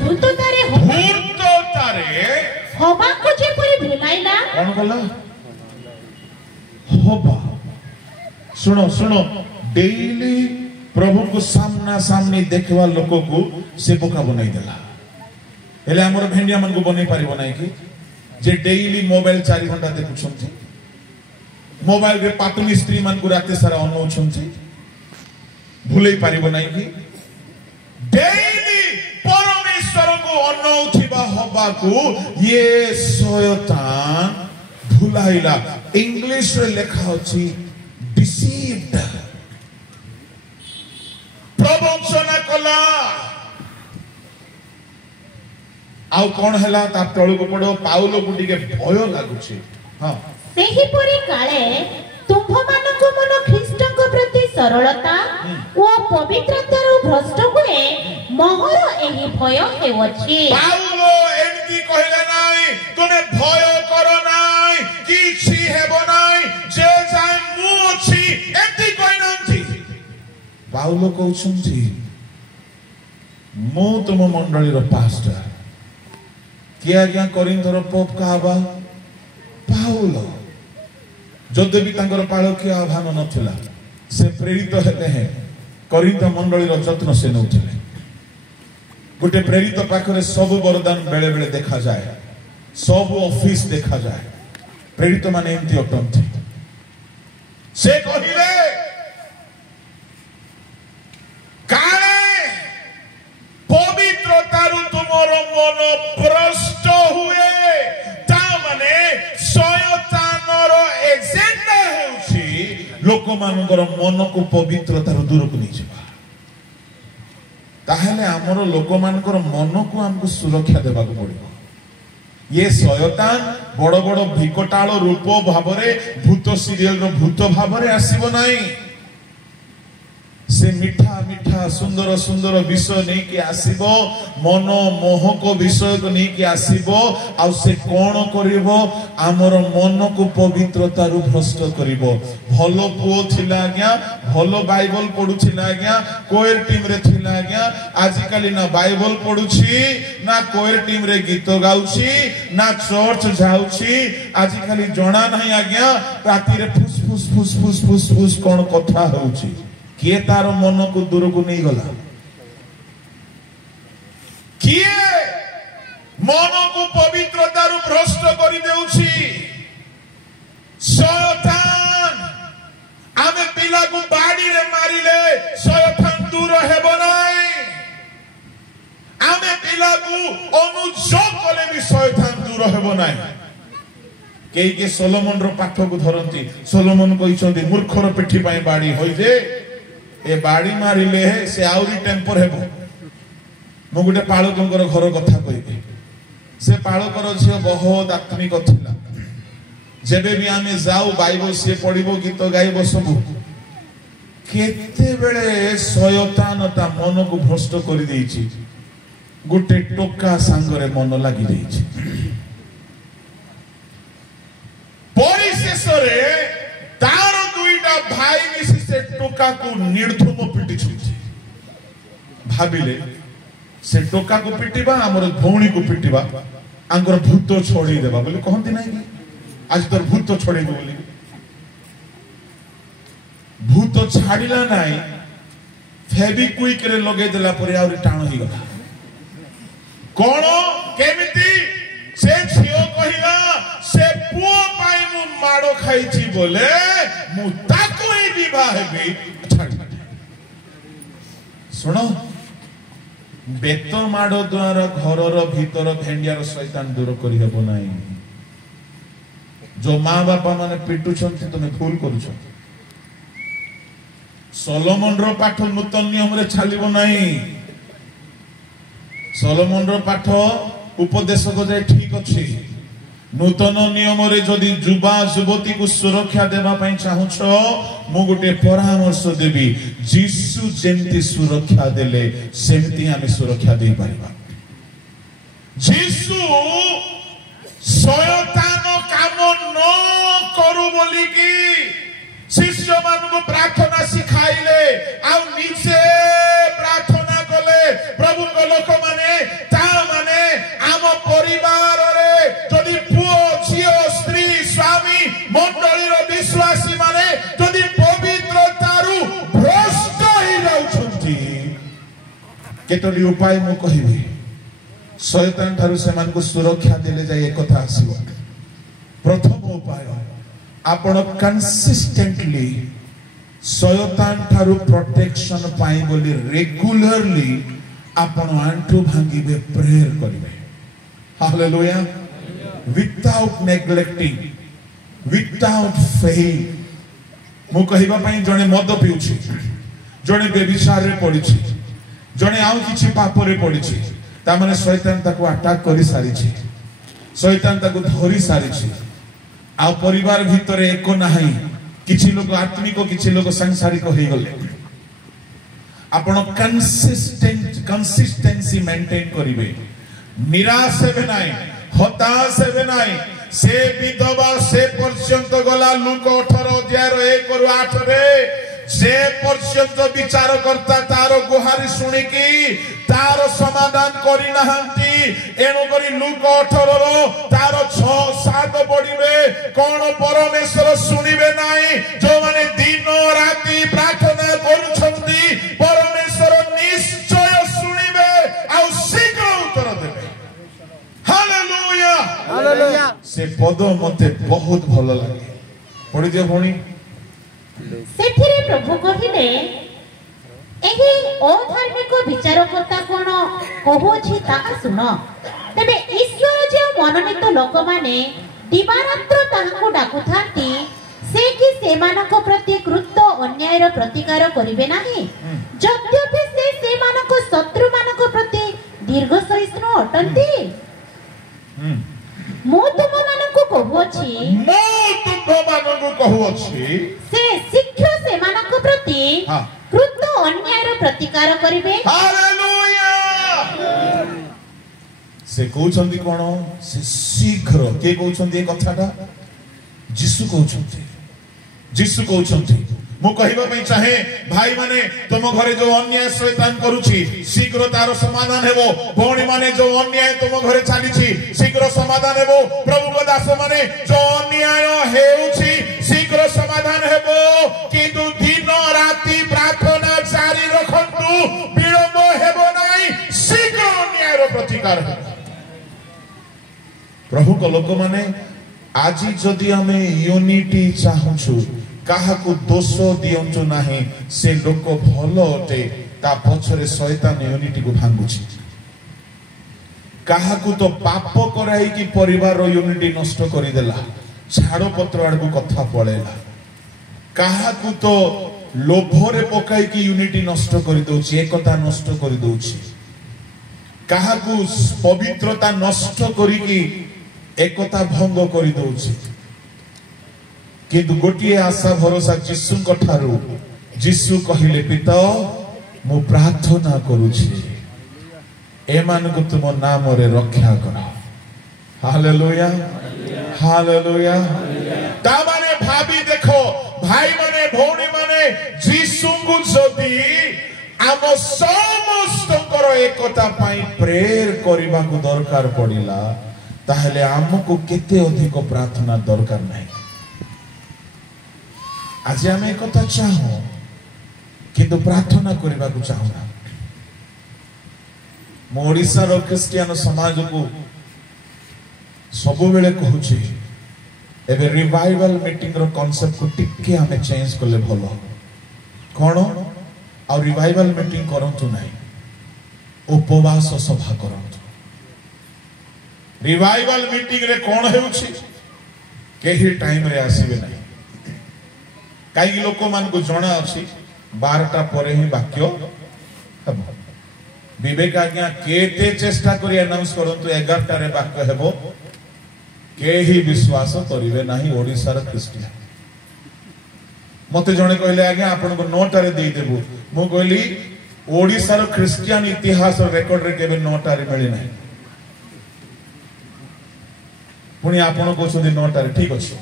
ଧୂର୍ତ୍ତତାରେ ହବାକୁ ଯେପରି ଭୁଲାଇଲା କଣ କଲା ହବା सुनो सुनो डेली प्रभु को सामना सामने देखवा लोक को से बोका बनाई देला हेले हमर भेंडिया मन को बनै पारिबो नै कि जे डेली मोबाइल 4 घंटा देखुछंती मोबाइल रे पातुनी स्त्री मन को राते सारा अनौछंती भूलै पारिबो नै कि डेली परमेश्वर को अनौथिबा हबा को ये शैतान भुलाइला इंग्लिश रे लेखा अछि deceived प्रवंचना कला आउ कोन हला ता तळु को पडो पाउलो को टिके भय लागुछि हां सेही परि काळे तुम मानको मन ख्रीष्ट को प्रति सरलता ओ पवित्रतार भ्रष्ट हुए मोहर एही भय हेवछि पाउलो एमती कहले नाही तने भय करो नाही किछि हेबो नाही जे जाय मु अछि एमती कहनंती पाउलो कहउछंती मु तुम मंडली रो पास्टर किया क्या करिंथर पोप कहबा पाउलो जदे भी तांकर पाळकिया आह्वान नथिला से प्रेरित हेले हैं करिंथ मंडली रो जत्न से नउथिले गोटे प्रेरित पाखरे सब वरदान बेले बेले देखा जाए सब ऑफिस देखा जाए प्रेरित माने एमती अटंती से कहिले काले पवित्रतारु तुमर मन भ्रष्ट हुए ता माने शयतानर एजेंडा होछि लोक मानकर मन को पवित्रतारु दूर को नै जिबा ताहले हमरो लोक मानकर मन को हमको सुरक्षा देबा को पड़िबो ये शयतान बड़ बड़ भिकटाळ रूप भाबरे भूत सीरियल रो भूत भाबरे आसीबो नाही से मीठा मीठा सुंदर सुंदर विषय नहीं कि आसीबो मन मोहक विषय को नहीं कि आसीबो आ से कोन करिवो हमर मन को पवित्रता रु भ्रष्ट करिवो भलो पुओ थिला गया भलो बाइबल पढुथिला गया कोयर टीम रे थिला गया आज काली ना बाइबल पढुछि ना कोयर टीम रे गीत गाउछि ना चर्च जाउछि आज काली जणा नाही आज्ञा राती रे फुस फुस फुस फुस फुस फुस कोन कथा होउछि किए तार मन को दूर को नहीं गला किए मन को पवित्रता रु भ्रष्ट करि देउछि शयतान आमे पिला को बाड़ी रे मारिले शयतान दूर हेबो नाही आमे पिला को अनुजोग कले भी शयतान दूर हेबो नाही केई के सोलोमन रो पाठ को धरंती सोलोमन कहिसंती मूर्खर पेठी पई बाड़ी होई जे ए बाड़ी मारिले से आउरी टेम्पर हेबो मो गुटे पाळकंकर घर कथा कहिबे से पाळकर झियो बहुत आत्मिक थिला जेबे भी आमे जाऊ बाइबल से पढिबो गीत गाइबो सब केते बेले शयतान ता मन को भ्रष्ट करि देछि गुटे टोका संगरे मन लागि देछि परिशेषरे तार दुईटा भाई मिसी से टोका को निर्धुम पिटी छुची भाबिले से टोका को पिटिबा हमर भौणी को पिटिबा आंगर भूत छोड़ी देबा बोले कहंती नाही कि आज तोर भूत छोड़ी दे बोली भूत छाड़िला नाही फेविक्विक रे लगे देला परे आउरी टाण ही गला कोन केमिति से छियो कहिला से पुओ पाई मु माडो खाइछि बोले मु ताको ही विवाह हेबी सुनो बेत माडो द्वारा घरर भीतर भेंडियार शैतान दूर करि हेबो नाही जो मां बापा माने पिटु छथि तमे भूल करू छ सोलोमन रो पाठ नूतन नियम रे छालिबो नाही सोलोमन रो पाठ उपदेश को जाय ठीक अछि नूतन नियम रे जदि युवा युवती को सुरक्षा देबा पई चाहूछ मु गुटे परामर्श देबी जीसु जेंति सुरक्षा देले सेमति हमें सुरक्षा दे परिबा जीसु शयतान काम न करू बोली की शिष्य मान को प्रार्थना सिखाइले आ निजे प्रार्थना कले प्रभु को लोक माने ता केतोटी उपाय मु कहिबी शैतान ठारू सेमान को सुरक्षा देले जाय एक कथा आसीबो। प्रथम उपाय आपण कंसिस्टेंटली शैतान ठारू प्रोटेक्शन पाई बोली रेगुलरली आपण आंटू भांगीबे प्रेयर करिवे। Hallelujah. Without neglecting without fail मु कहिबा पई जने मद पिउछि जने बेविचार रे पड़िछि जने आउ किछि पाप रे पड़िछि ता माने शैतान ताको अटैक करि सारिछि शैतान ताको धरि सारिछि आ परिवार भीतर एको नाही किछि लोग आत्मिक किछि लोग सांसारिक होई गले। आपण कंसिस्टेंसी मेंटेन करिवे निराश हेबे नाही हताश हेबे नाही। से विधवा से पर्यंत गला लूक 18 अध्याय 1 रु 8 रे से पर्यंत विचार करता तार गुहारी सुनी की तार समाधान करी नहंती एनु करी लूक 18 रो तार 6-7 पढिबे कोन परमेश्वर सुनिबे नाही। जो माने दिन राती प्रार्थना करूछंती परमेश्वर निश्चय सुनिबे आ शीघ्र उत्तर देबे। Hallelujah hallelujah. से पद मते बहुत भलो लागे पढि दियो भणी। सेथिरे प्रभु कहिले एही अधार्मिक विचारकर्ता कोन कहूछि ताहा सुन। तबे ईश्वर जे मनोनीत लोक माने दिवारात्र ताहाको डाकुथांती से कि सेमानक प्रति कृत अन्यायर प्रतिकार करिवे नाही यद्यपि से मानक शत्रु मानक प्रति दीर्घ सहिष्णु अटंती। मो तुम मानकु कहुछि से शीघ्र से मानक प्रति कृत अन्यायर प्रतिकार करिवे। हालेलुया। से कहउछंती कोन से शीघ्र के कहउछंती ए कथाटा जीसु कहउछंती मु कहिबा पई चाहे भाई माने तुम घरे जो अन्याय शैतान करूछि शीघ्र तार समाधान हेबो। भौणी माने जो अन्याय तुम घरे चालीछि शीघ्र समाधान हेबो। प्रभु को दास माने जो अन्याय हेउछि शीघ्र समाधान हेबो। किंतु दिन राती प्रार्थना जारी रखंतु विलंब हेबो नाही शीघ्र अन्यायर प्रतिकार हेबो। प्रभु को लोक माने आज जदि हमें यूनिटी चाहूछु काहा को दोष दियंतु नाही से लोक भलो अटे ता पछरे शैतान यूनिटी को भांगुछि। काहा को तो पाप कराई कि परिवार रो यूनिटी नष्ट करि देला छाड़ पत्र आडू कथा पळेला। काहा को तो लोभरे पकाई कि यूनिटी नष्ट करि दोछि एकता नष्ट करि दोछि। काहा को पवित्रता नष्ट करि कि एकता भंग करि दोछि। किंतु गोटिए आशा भरोसा जीसु ठारू जीसु कहिले पिता मु प्रार्थना करूछि एमान को तुम नाम रे रक्षा कर। Hallelujah hallelujah. ता माने भाबी देखो भाई माने भौणी माने जीसु को जदी आम समस्त कर एकता पाई प्रेयर करबा को दरकार पड़िला ताहले हमको केते अधिक प्रार्थना दरकार नहीं। आज आम एक कथा चाहूँ किंतु प्रार्थना करने को चाहूना। ओडिशार क्रिस्टियन समाज को सब बेले कहूँ एबे रिवाइवल मीटिंग रो कांसेप्ट को टिके हमें चेंज करले भलो कौन आ रिवाइवल मीटिंग करंतु नहीं उपवास सभा करंतु। रिवाइवल मीटिंग रे कौन हेउछि केही टाइम रे आसीबे नहीं कई लोक मान को जना अच्छी 12टा परे ही वाक्य हेबो। विवेक आज्ञा केते चेष्टा करी अनाउंस करंतु 11टा रे वाक्य हेबो केही विश्वास करिवे नाही। ओडिसार क्रिस्टियन मते जणे कहले आज्ञा आपन को 9टा रे देई देबो मु कहली ओडिसार क्रिस्टियन इतिहास रेकॉर्ड रे केबे 9टा रे मिली नाही पुनी आपन को सुदी 9टा रे ठीक अछि।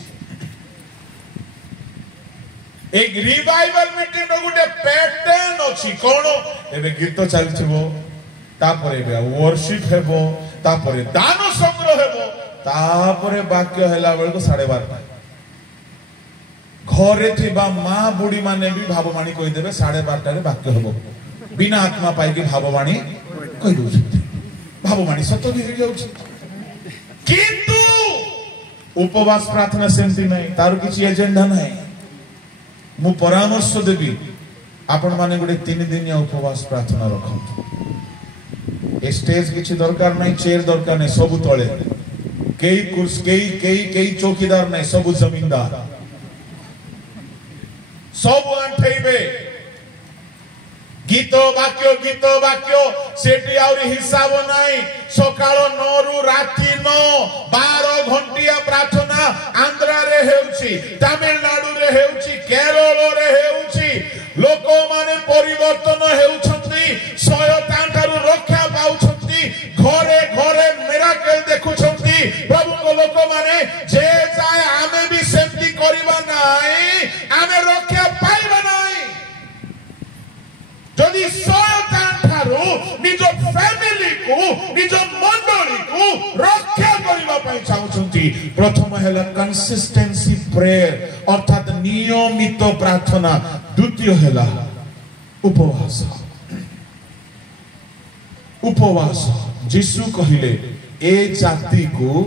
एक रिवाइवल मीटिंग रो गुटे पैटर्न अछि कोन एबे गीत चलथिबो तापरे बे वर्शिप हेबो तापरे दान संग्रह हेबो तापरे वाक्य हैला बेल को 12:30 घरे थिबा मां बुढ़ी माने भी भावमाणी कहि देबे 12:30 रे वाक्य हेबो बिना आत्मा पाई भाववाणी कहि दउछथि भाववाणी सत्य भी हो जाउछि किंतु उपवास प्रार्थना सेमती नहीं तार किछि एजेंडा नहीं मु परामर्श देबी आपण माने गुडे 3 दिन या उपवास प्रार्थना रखंतु ए स्टेज किछि दरकार नहीं चेयर दरकार नहीं सब तळे केई कुर्स केई चौकीदार नहीं सब जमींदार सब अंठेबे गीत वाक्य सेठी आउरी हिसाब नहीं सकाळ 9 रु राती 9 12 घंटिया प्रार्थना आंध्रा रे हेउची तमिलनाडु रे हेउची केरल रे हेउची लोक माने परिवर्तन हेउछंती शयतान थारु रक्षा पाउछंती घरे घरे मिराकल देखुछंती प्रभु को लोक माने जे जाय आमे भी सेमती करबा नाही आमे रक्षा पाइबा नाही जदि शयतान थारु निज फैमिली को निज मंडली को रक्षा करबा पई चाहुछंती प्रथम हैला कंसिस्टेंसी प्रेयर अर्थात नियमित प्रार्थना द्वितीय हैला उपवास यीशु कहिले ए जाति को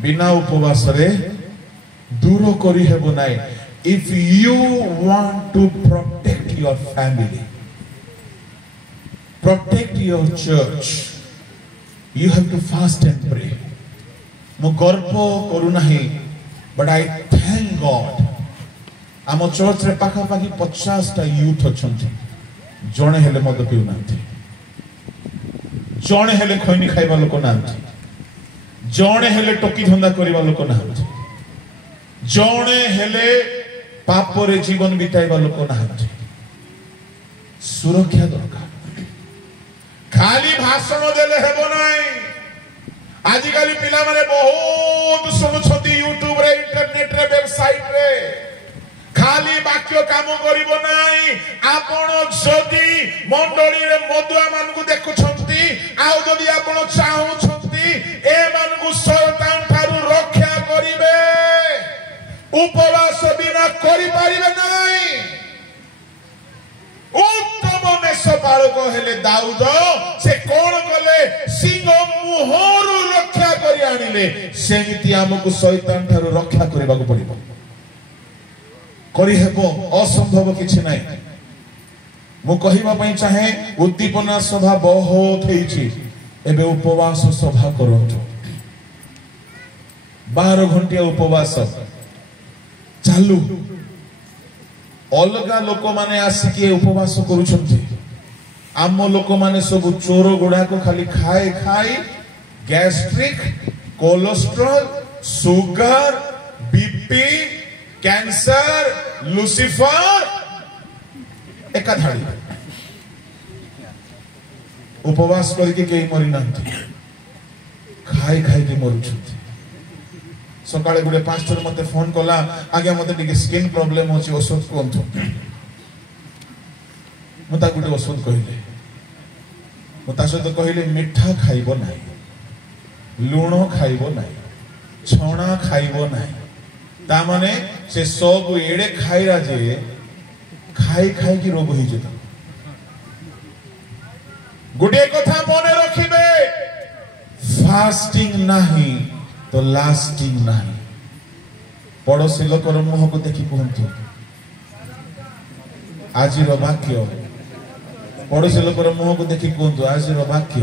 बिना उपवास रे दूर करी हेबो नाही if you want to protect your family protect your church you have to fast and pray mo garbo karu nahi but I thank God amo church re pakha pakhi 50 ta youth achanti jone hele mad piu nanti jone hele khoini khaiba loko nanti jone hele toki dhanda kariba loko nanti jone hele papore जीवन bitaiba loko nanti सुरक्षा दरकार खाली भाषण देले हेबो नाही आजिकाली पिला माने बहुत सुनुछथि यूट्यूब रे इंटरनेट रे वेबसाइट रे खाली वाक्य काम करिवो नाही आपण जदी मंडली रे मधुआ मान को देखुछथि आ जदी आपण चाहुछथि ए मान को शयतान थारु रक्षा करिवे उपवास बिना करि पारिबे नाही उत्तम मेषपालक हेले दाऊद से कोन कले सिंह मुहरु रक्षा करि आनिले सेमिति हमकु शैतान थारु रक्षा करबाकू पड़िबो करि हेबो असंभव किछि नै मु कहिबा पई चाहे उद्दीपना सभा बहुत हेछि एबे उपवास सभा करंतु 12 घंटिया उपवास चालू अलगा लोक माने आसिके उपवास करूछंती आम लोक माने सब चोर गुडा को खाली खाए खाई gastric cholesterol sugar BP cancer लूसीफर एकाधाड़ी उपवास करके केही मरि नांती खाई खाई के मरुछंती सकाळे गुडे पास्टर मते फोन कला आगे मते टिके स्किन प्रॉब्लम होची औषध कोंथु मता गुडे औषध कहिले मता सहित कहिले मिठा खाइबो नाही लूण खाइबो नाही छणा खाइबो नाही ता माने से सब एडे खाइरा जे खाई खाई की रोग होई जेता गुडे कथा मने रखिबे फास्टिंग नाही तो लास्टिंग नहीं पड़ोसी लोकर मुह को देखी कहतु आज वाक्य पड़ोसी लोकर मुह को देखी कहतु आज वाक्य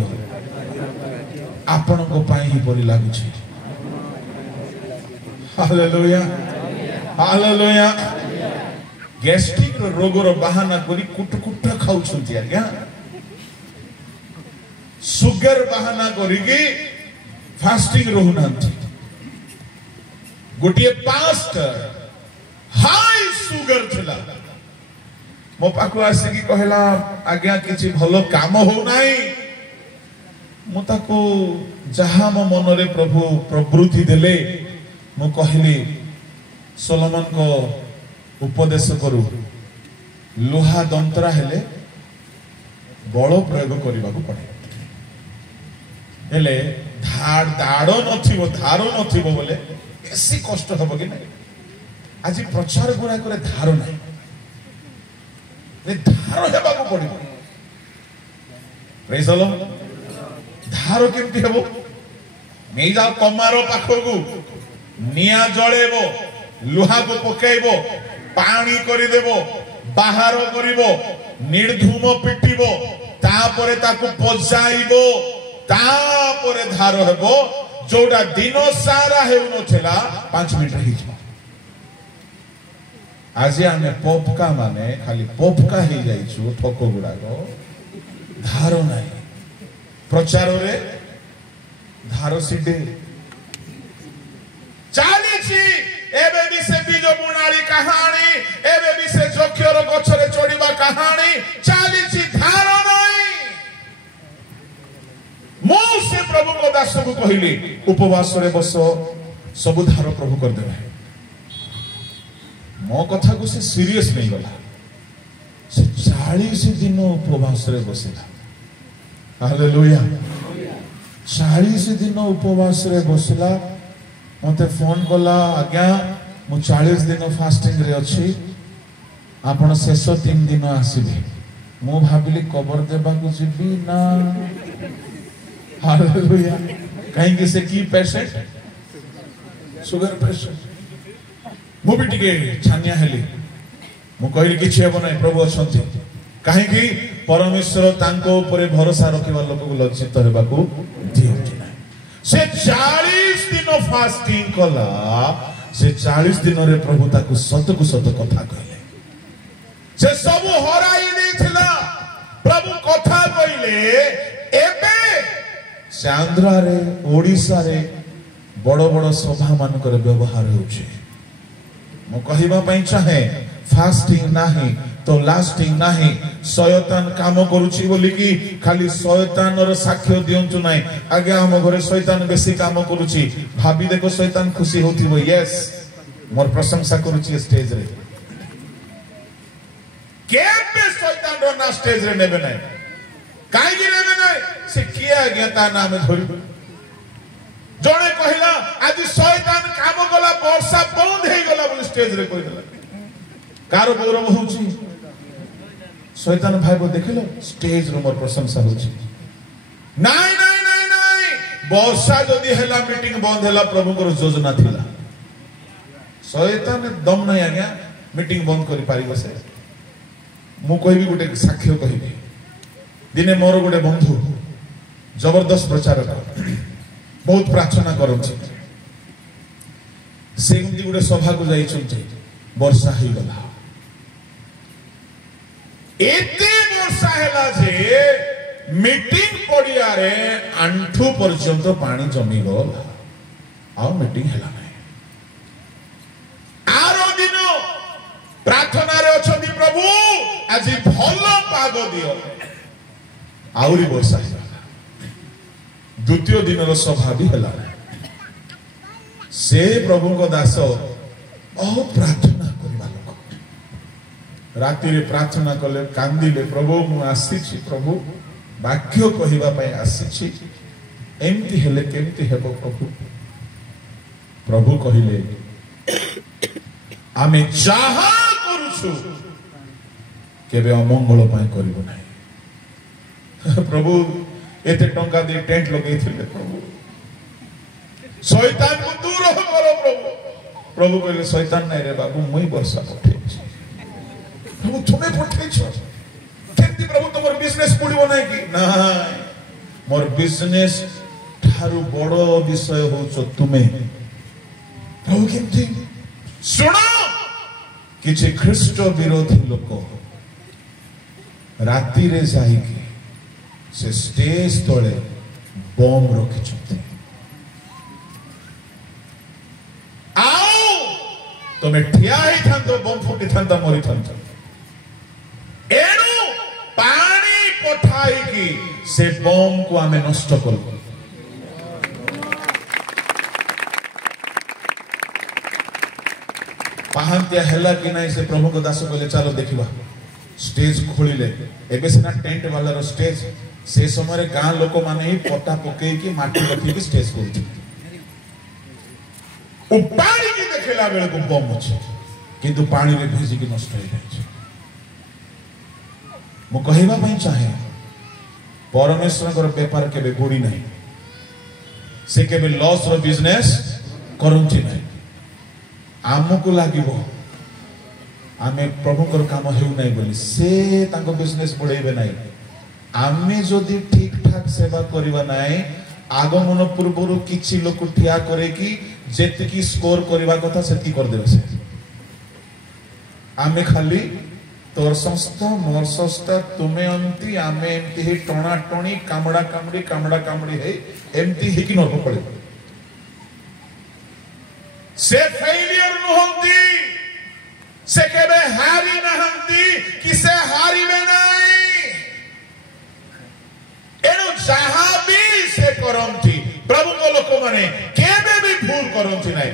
आपण को पाई ही परि लागुछि हालेलुया हालेलुया गैस्ट्रिक रोग रो बहाना करी कुट खाउछंती आज्ञा सुगर बहाना करी की फास्टिंग रहूनांती गोटे पास्टर हाई सुगर थिला मो पाखु आसी कहला आज्ञा किछि भलो काम हो नाही मु ताको जहा मो मन रे प्रभु प्रवृत्ति देले मु कहली सोलोमन को उपदेश करू लोहा दंतरा हेले बल प्रयोग करबा को पड़े हेले दाड़ नथिबो धार नथिबो बोले बेसी कष्ट हबो कि नै आज प्रचार गुरा करे धार नै रे धार हेबा को पड़िबो प्रेज द लॉर्ड धार केमती हेबो नहीं जाओ कमारो पाखकू निया जळेबो लुहा को पकेइबो पानी करि देबो बाहर करिबो निर्धूम पिटिबो तापरे ताकू पजाइबो तापरे धार हेबो जोड़ा दिन सारा हेउनो छला 5 मिनिट रही छ आज आमे पोपका माने खाली पोपका ही जाइछु ठोको गुडाको धारो नाही प्रचार रे धारो सिडे चालीछि एबे भी से बीज बुणाली कहानी एबे भी से जोखियर गछरे चढ़ीबा कहानी चालीछि धारो नाही मो से प्रभु को दास को कहिली उपवास रे बस सब धारो प्रभु कर देबे मो कथा को से सीरियस नहीं गला से 40 दिन उपवास रे बसिला हालेलुया 40 दिन उपवास रे बसिला मते फोन कला आज्ञा मु 40 दिन फास्टिंग रे अछि आपण शेष 3 दिन आसीबे मु भाबिली कबर देबा को जिबी ना हालेलुया कहीं के से की पेशेंट शुगर पेशेंट मु भी टिके छानिया हेली मु कहली किछि हेबो नै प्रभु अछंती काहे कि परमेश्वर तांको ऊपर भरोसा रखिबा लोक को लज्जित हेबा को दियंती नै से 40 दिन फास्टिंग कला से 40 दिन रे प्रभु ताकू सत कथा कहले से सब हराई देथिला प्रभु कथा कहले एबे से आंध्रा रे ओडिसा रे बड़ बड़ सभा मान कर व्यवहार होउछे मु कहिबा पई चाहे फास्टिंग नाही तो लास्टिंग नाही शयतान काम करूची बोली कि खाली शयतान रो साक्ष्य दियंतु नाही आगे हम घरे शयतान बेसी काम करूची भाबी देखो शयतान खुशी होथिबो यस मोर प्रशंसा करूची स्टेज रे केबे शयतान रो ना स्टेज रे नेबे नाही काई कि नेबे नाही से किया ज्ञाता नाम धरि जणे कहिला आज शयतान काम गला वर्षा बंद हे गला बोली स्टेज रे कहिला कार गौरव होउची शयतान भाई बो देखिलो स्टेज रो मोर प्रशंसा होउची नाइ नाइ नाइ नाइ वर्षा जदी हेला मीटिंग बंद हेला प्रभु को योजना थिला शयतान दम नै आज्ञा मीटिंग बंद करि पारिबो से मु कहबी गुटे साक्ष्य कहबी दिने मोर गुटे बंधु जबरदस्त प्रचारक बहुत प्रार्थना करछी सेमती गुटे सभा को जाई चलते वर्षा ही गला एते वर्षा हेला जे मीटिंग पड़िया रे आंठू पर्यंत पानी जमी गला आ मीटिंग हेला नै आरो दिन प्रार्थना रे अछंती प्रभु आज भलो पाग दियो आउरी वर्षा हेला द्वितीय दिन रो सभा भी हेला से प्रभु को दास बहुत प्रार्थना करबा लोक राति रे प्रार्थना कले कांदिले प्रभु मु आसी छी प्रभु वाक्य कहिबा पय आसी छी एमती हेले केमती हेबो प्रभु प्रभु कहिले आमे चाहा करूछु केबे अमंगल पय करिबो नाही प्रभु एते टंका दे टेंट लगे थिले प्रभु शैतान को दूर करो प्रभु प्रभु कहले शैतान नै रे बाबू मुई वर्षा पठे प्रभु तुमे पठे छ केमती प्रभु तमर बिजनेस पडिबो नै कि नाही मोर बिजनेस थारु बडो विषय होछ तुमे प्रभु केमती सुनो किछि ख्रीष्ट विरोधी लोक राति रे जाई कि से स्टेज तले बम रखी छथि आओ तमे ठिया ही थांतो बम फुटी थांता मरी थांता एनु पानी पठाई कि से बम को आमे नष्ट करबो पाहंतिया हेला कि नहीं से प्रभु को दास कहले चलो देखिबा स्टेज खोलिले एबे सेना टेंट वाला रो स्टेज से समय गाँ लोक माने ही पटा पके कि माटी रखी कि स्टेज करथि उपाड़ी की देखला बेले को बम अछि किंतु पानी रे भेजी कि नष्ट हो जाय मु कहिबा पई चाहे परमेश्वर बेपार केबे बुड़ी नहीं से केबे लॉस रो बिजनेस करंती नहीं आमको लागिबो आमे प्रभुकर काम हेउ नहीं बोली से तांको बिजनेस बढ़ेबे नहीं आमे जदि ठीक ठाक सेवा करिवा नहीं आगमन पूर्व किछि लोक ठिया करे कि जेतिकी स्कोर करवा कथा सेति कर देबे से आमे खाली तोर संस्था मोर संस्था तुमे अंती आमे एमती हे टणा टणी कामड़ा कामड़ी हे एमती हे कि नरक पड़े से फेलियर नुहंती से केबे हारी नहंती कि से हारीबे नहीं एनु जहां भी से करंती प्रभु को लोक माने केबे भी भूल करंती नहीं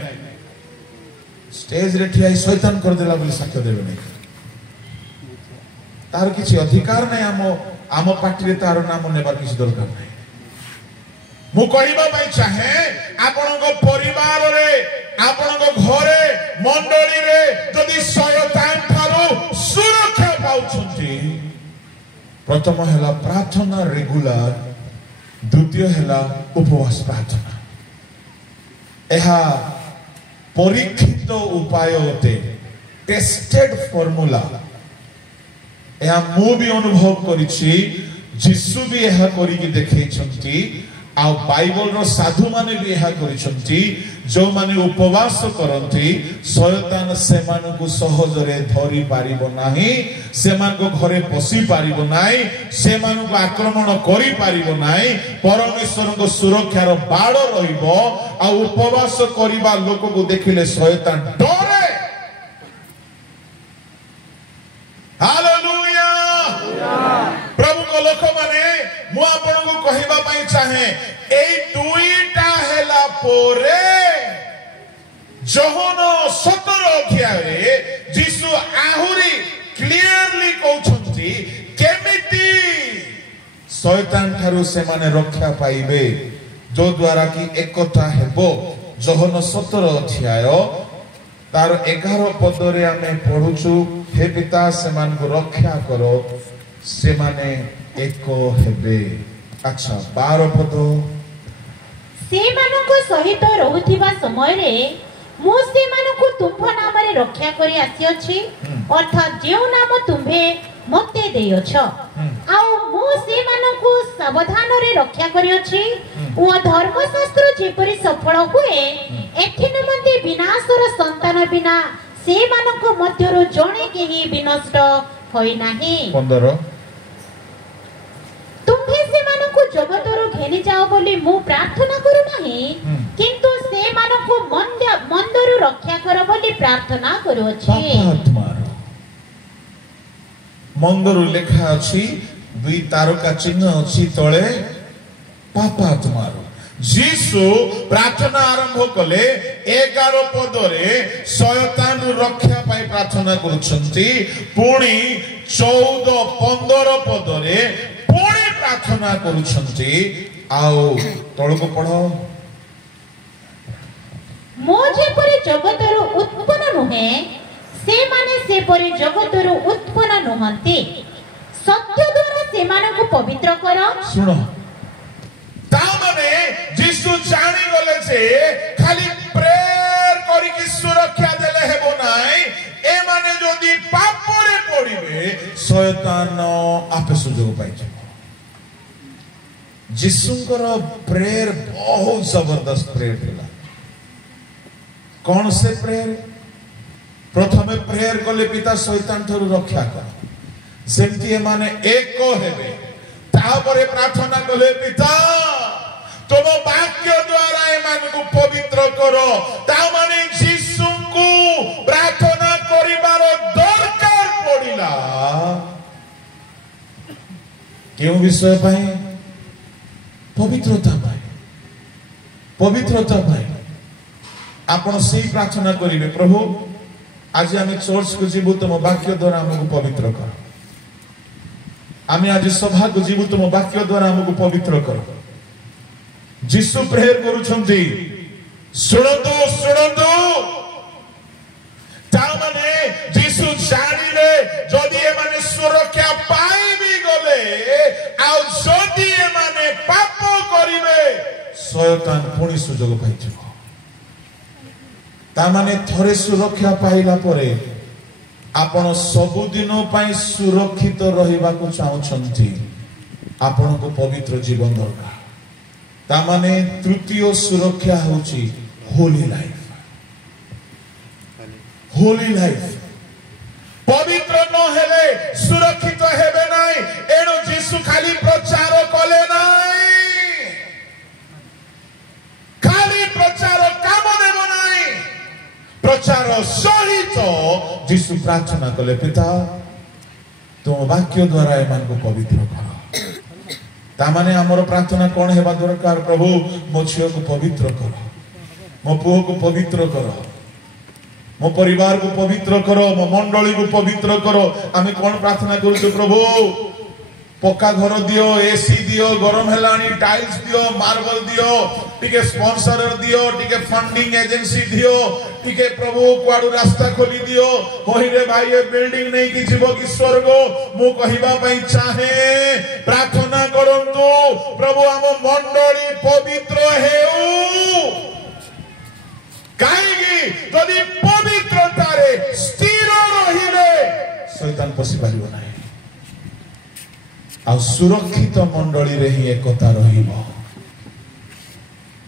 स्टेज रे ठिया शैतान कर देला बोली साक्ष्य देबे नहीं तार किसी अधिकार नहीं आम पार्टी रे तार नाम नेबार किसी दरकार नहीं मु कहबा पई चाहे आपनको परिवार रे आपनको घरे मंडली रे जदि शयतान थारो सुरक्षा पाउछंती प्रथम हैला प्रार्थना रेगुलर द्वितीय हैला उपवास प्रार्थना एहा परीक्षित उपाय होते टेस्टेड फॉर्मूला यह मु भी अनुभव करिछि जिसु भी यह करी के देखैछंती आ बाइबल रो साधु माने भी यह करिछंती जो माने उपवास करंती शयतान से मानकु सहज रे धरि पारिबो नाही से मानको घरे पसी पारिबो नाही से मानको आक्रमण करि पारिबो नाही परमेश्वर को सुरक्षा रो बाड़ रहिबो आ उपवास करिबा लोक को देखिले शयतान डरे हालेलुया प्रभु को लोक माने मु आपन को कहिबा पई चाहे एई दुईटा हेला पोरे जोहन 17 अध्याय रे जीसु आहुरी क्लियरली कहउछंती केमिति शयतान थारु से माने रक्षा पाइबे जो द्वारा कि एकता हेबो जोहन 17 अध्याय तार 11 पद रे आमे पढुछु हे पिता से मान को रक्षा करो से माने एको हेबे अच्छा 12 पद से मानको सहित रहुथिबा समय रे मु से मानको तुम नाम रे रक्षा करी आसी अछि अर्थात जेउ नाम तुम्हे मते देय छ आ मु से मानको सावधान रे रक्षा करी अछि ओ धर्मशास्त्र जेपरि सफल हुए एथि निमंते विनाशर संतान बिना से मानको मध्यरो जणे केही विनष्ट होई नाही 15 तुम्हे से मानको जगतरो घेनी जाओ बोली मु प्रार्थना करू नाही किंतु से मानको मंदरु रक्षा कर बोली प्रार्थना करू अछि मंदरु लेखा अछि दुई तारका चिन्ह अछि तळे पापात्मार जीसु प्रार्थना आरंभ कले 11 पद रे शयतान रक्षा पाई प्रार्थना करूछंती पुणी 14 15 पद रे पुणी प्रार्थना करूछंती आओ तळको पढो मोजे परे जगतरो उत्पन्न नुहे से माने से परे जगतरो उत्पन्न नुहंती सत्य द्वारा से मानको पवित्र करो सुनो तामने जीसु जानी गले से खाली प्रेयर करी कि सुरक्षा देले हेबो नाइ ए माने जदी पाप रे पड़िबे शयतान आपे सुजोग पाइछ जीसुंकर प्रेयर बहुत जबरदस्त प्रेयर थिला कौन से प्रेयर प्रथमे प्रेयर कले पिता शैतान थरु रक्षा कर सेमती माने एक को हेबे तापरे प्रार्थना कले पिता तुम वाक्य द्वारा एमान को पवित्र करो ता माने जीसु को प्रार्थना करिबार दरकार पड़िला केउ विषय पाए पवित्रता पाए आपण से प्रार्थना करिवे प्रभु आज आमे चर्च को जीवु तुम वाक्य द्वारा हमको पवित्र कर आमे आज सभा को जीवु तुम वाक्य द्वारा हमको पवित्र कर जीसु प्रेयर करूछंती सुनंतु ता माने जीसु जानिले जदी ए माने सुरक्षा पाई भी गले आ जदी शयतान पुणी सुजोग पाई तामाने थरे सुरक्षा पाइला परे आपण सबुदिन पाई सुरक्षित रहिबा को चाहछंती आपण को पवित्र जीवन दरकार तामाने तृतीय सुरक्षा होची होली लाइफ पवित्र न हेले सुरक्षित हेबे नाही एणु जीसु खाली प्रचार कले नाही खाली प्रचार काम देव नाही प्रचार सहित जीसु प्रार्थना कले पिता तुम वाक्य द्वारा एमान को पवित्र कर तामाने हमर प्रार्थना कोन हेबा दरकार प्रभु मो झियो को पवित्र कर मो पुओ को पवित्र कर मो परिवार को पवित्र करो मो मंडली को पवित्र करो आमे कोन प्रार्थना करू प्रभु पक्का घर दियो एसी दियो गरम हेलानी टाइल्स दियो मार्बल दियो टिके स्पॉन्सर दियो टिके फंडिंग एजेंसी दियो टिके प्रभु कुआडू रास्ता खोली दियो होई रे भाई ये बिल्डिंग नहीं कि जीवो कि स्वर्ग मु कहिबा पई चाहे प्रार्थना करंतु प्रभु हम मंडली पवित्र हेउ काहेकि यदि पवित्रतारे स्थिर रहिले शैतान पसी पारिबो नाही आ सुरक्षित मंडली रे ही एकता रहिबो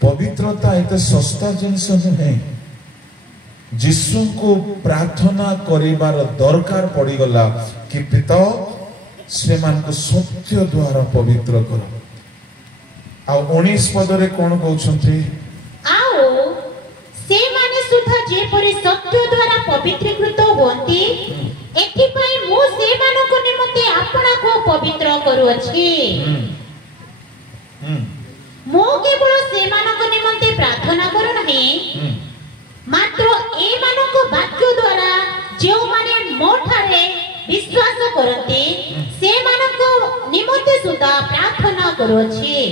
पवित्रता एते सस्ता जिंस नहे यीशु को प्रार्थना करिबार दरकार पड़ी गला कि पिता से मान को सत्य द्वारा पवित्र करो आ 19 पद रे कोन कहउछंती आओ से माने सुधा जे परि सत्य द्वारा पवित्रीकृत होंती एथि पई मु से मानको निमते आपना को पवित्र करू अछि मु केवल से मानको निमते प्रार्थना करू नहीं मात्र ए मानको वाक्य द्वारा जो माने मोठारे विश्वास करते से मानको निमते सुधा प्रार्थना करू अछि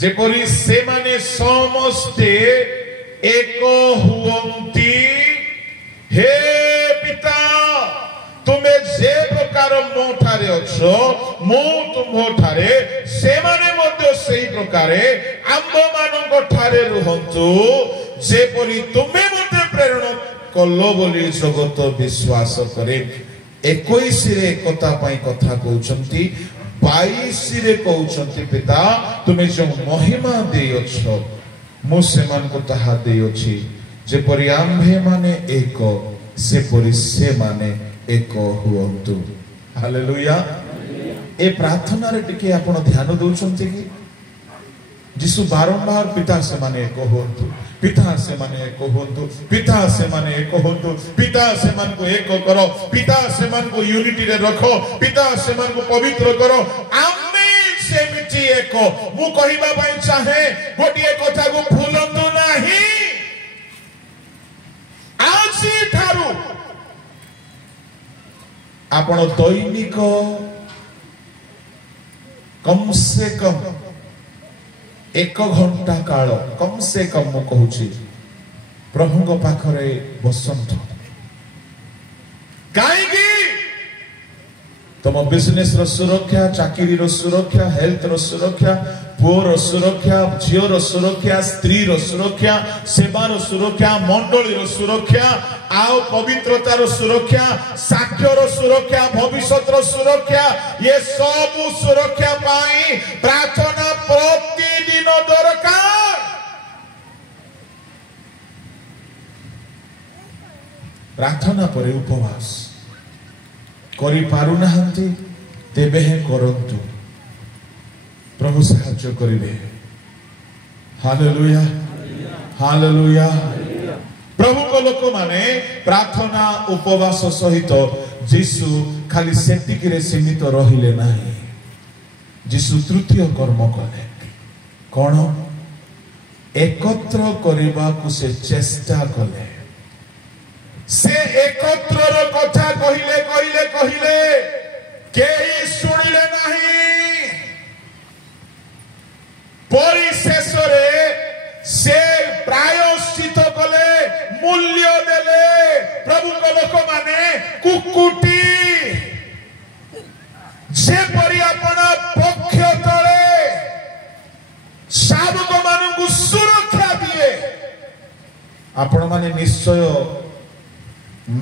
जेपरी से माने समस्ते एक हुवंती हे पिता तुमे जे प्रकार मोठारे अछो मो तुमोठारे से माने मध्य सेही प्रकारे आम्भ मानक ठारे रुहंतु जेपरी तुमे मते प्रेरणा कल्लो बोली जगत विश्वास करे 21 रे एकता पई कथा कहउचंती 22 रे कहउचंती पिता तुमे जो महिमा देयछो मु सेमान को ताहा देयछि जेपरि आम्भे माने एक सेपरि से माने एक हुवंतु हालेलुया ए प्रार्थना रे टिके आपण ध्यान दउचंती कि यीशु बारंबार पिता से माने एक हुवंतु पिता से माने एक हुवंतु पिता से माने एक हुवंतु पिता से मन को एक करो पिता से मन को यूनिटी रे रखो पिता से मन को पवित्र करो आमे सेमिति एक मु कहिबा पई चाहे गोटिए कथा को भूलंतु नाही आसी थारु आपण दैनिक कम से कम 1 घंटा काल कम से कम मु कहूची प्रभु पाखरे बसंत काहेकि तुम बिजनेस रो सुरक्षा चाकरी रो सुरक्षा हेल्थ रो सुरक्षा पुओ रो सुरक्षा झियो रो सुरक्षा स्त्री रो सुरक्षा सेवा रो सुरक्षा मंडली रो सुरक्षा आओ पवित्रता रो सुरक्षा साक्ष्य रो सुरक्षा भविष्यत रो सुरक्षा ये सब सुरक्षा पाई प्रार्थना प्रतिदिन दरकार प्रार्थना परे उपवास करि पारु नाहंती तेबे हे करंतु प्रभु साहाय्य करिवे हालेलुया हालेलुया प्रभु को लोक माने प्रार्थना उपवास सहित यीशु खाली सेतिक रे सीमित रहिले नाही यीशु तृतीय कर्म कले कोन एकत्र करिबा को से चेष्टा कले से एकत्र रो कथा कहिले कहिले कहिले केही सुनिले नाही परिशेष रे से प्रायश्चित कले मूल्य देले प्रभु को लोक माने कुकुटी जे परि आपण पक्षत आपण माने निश्चय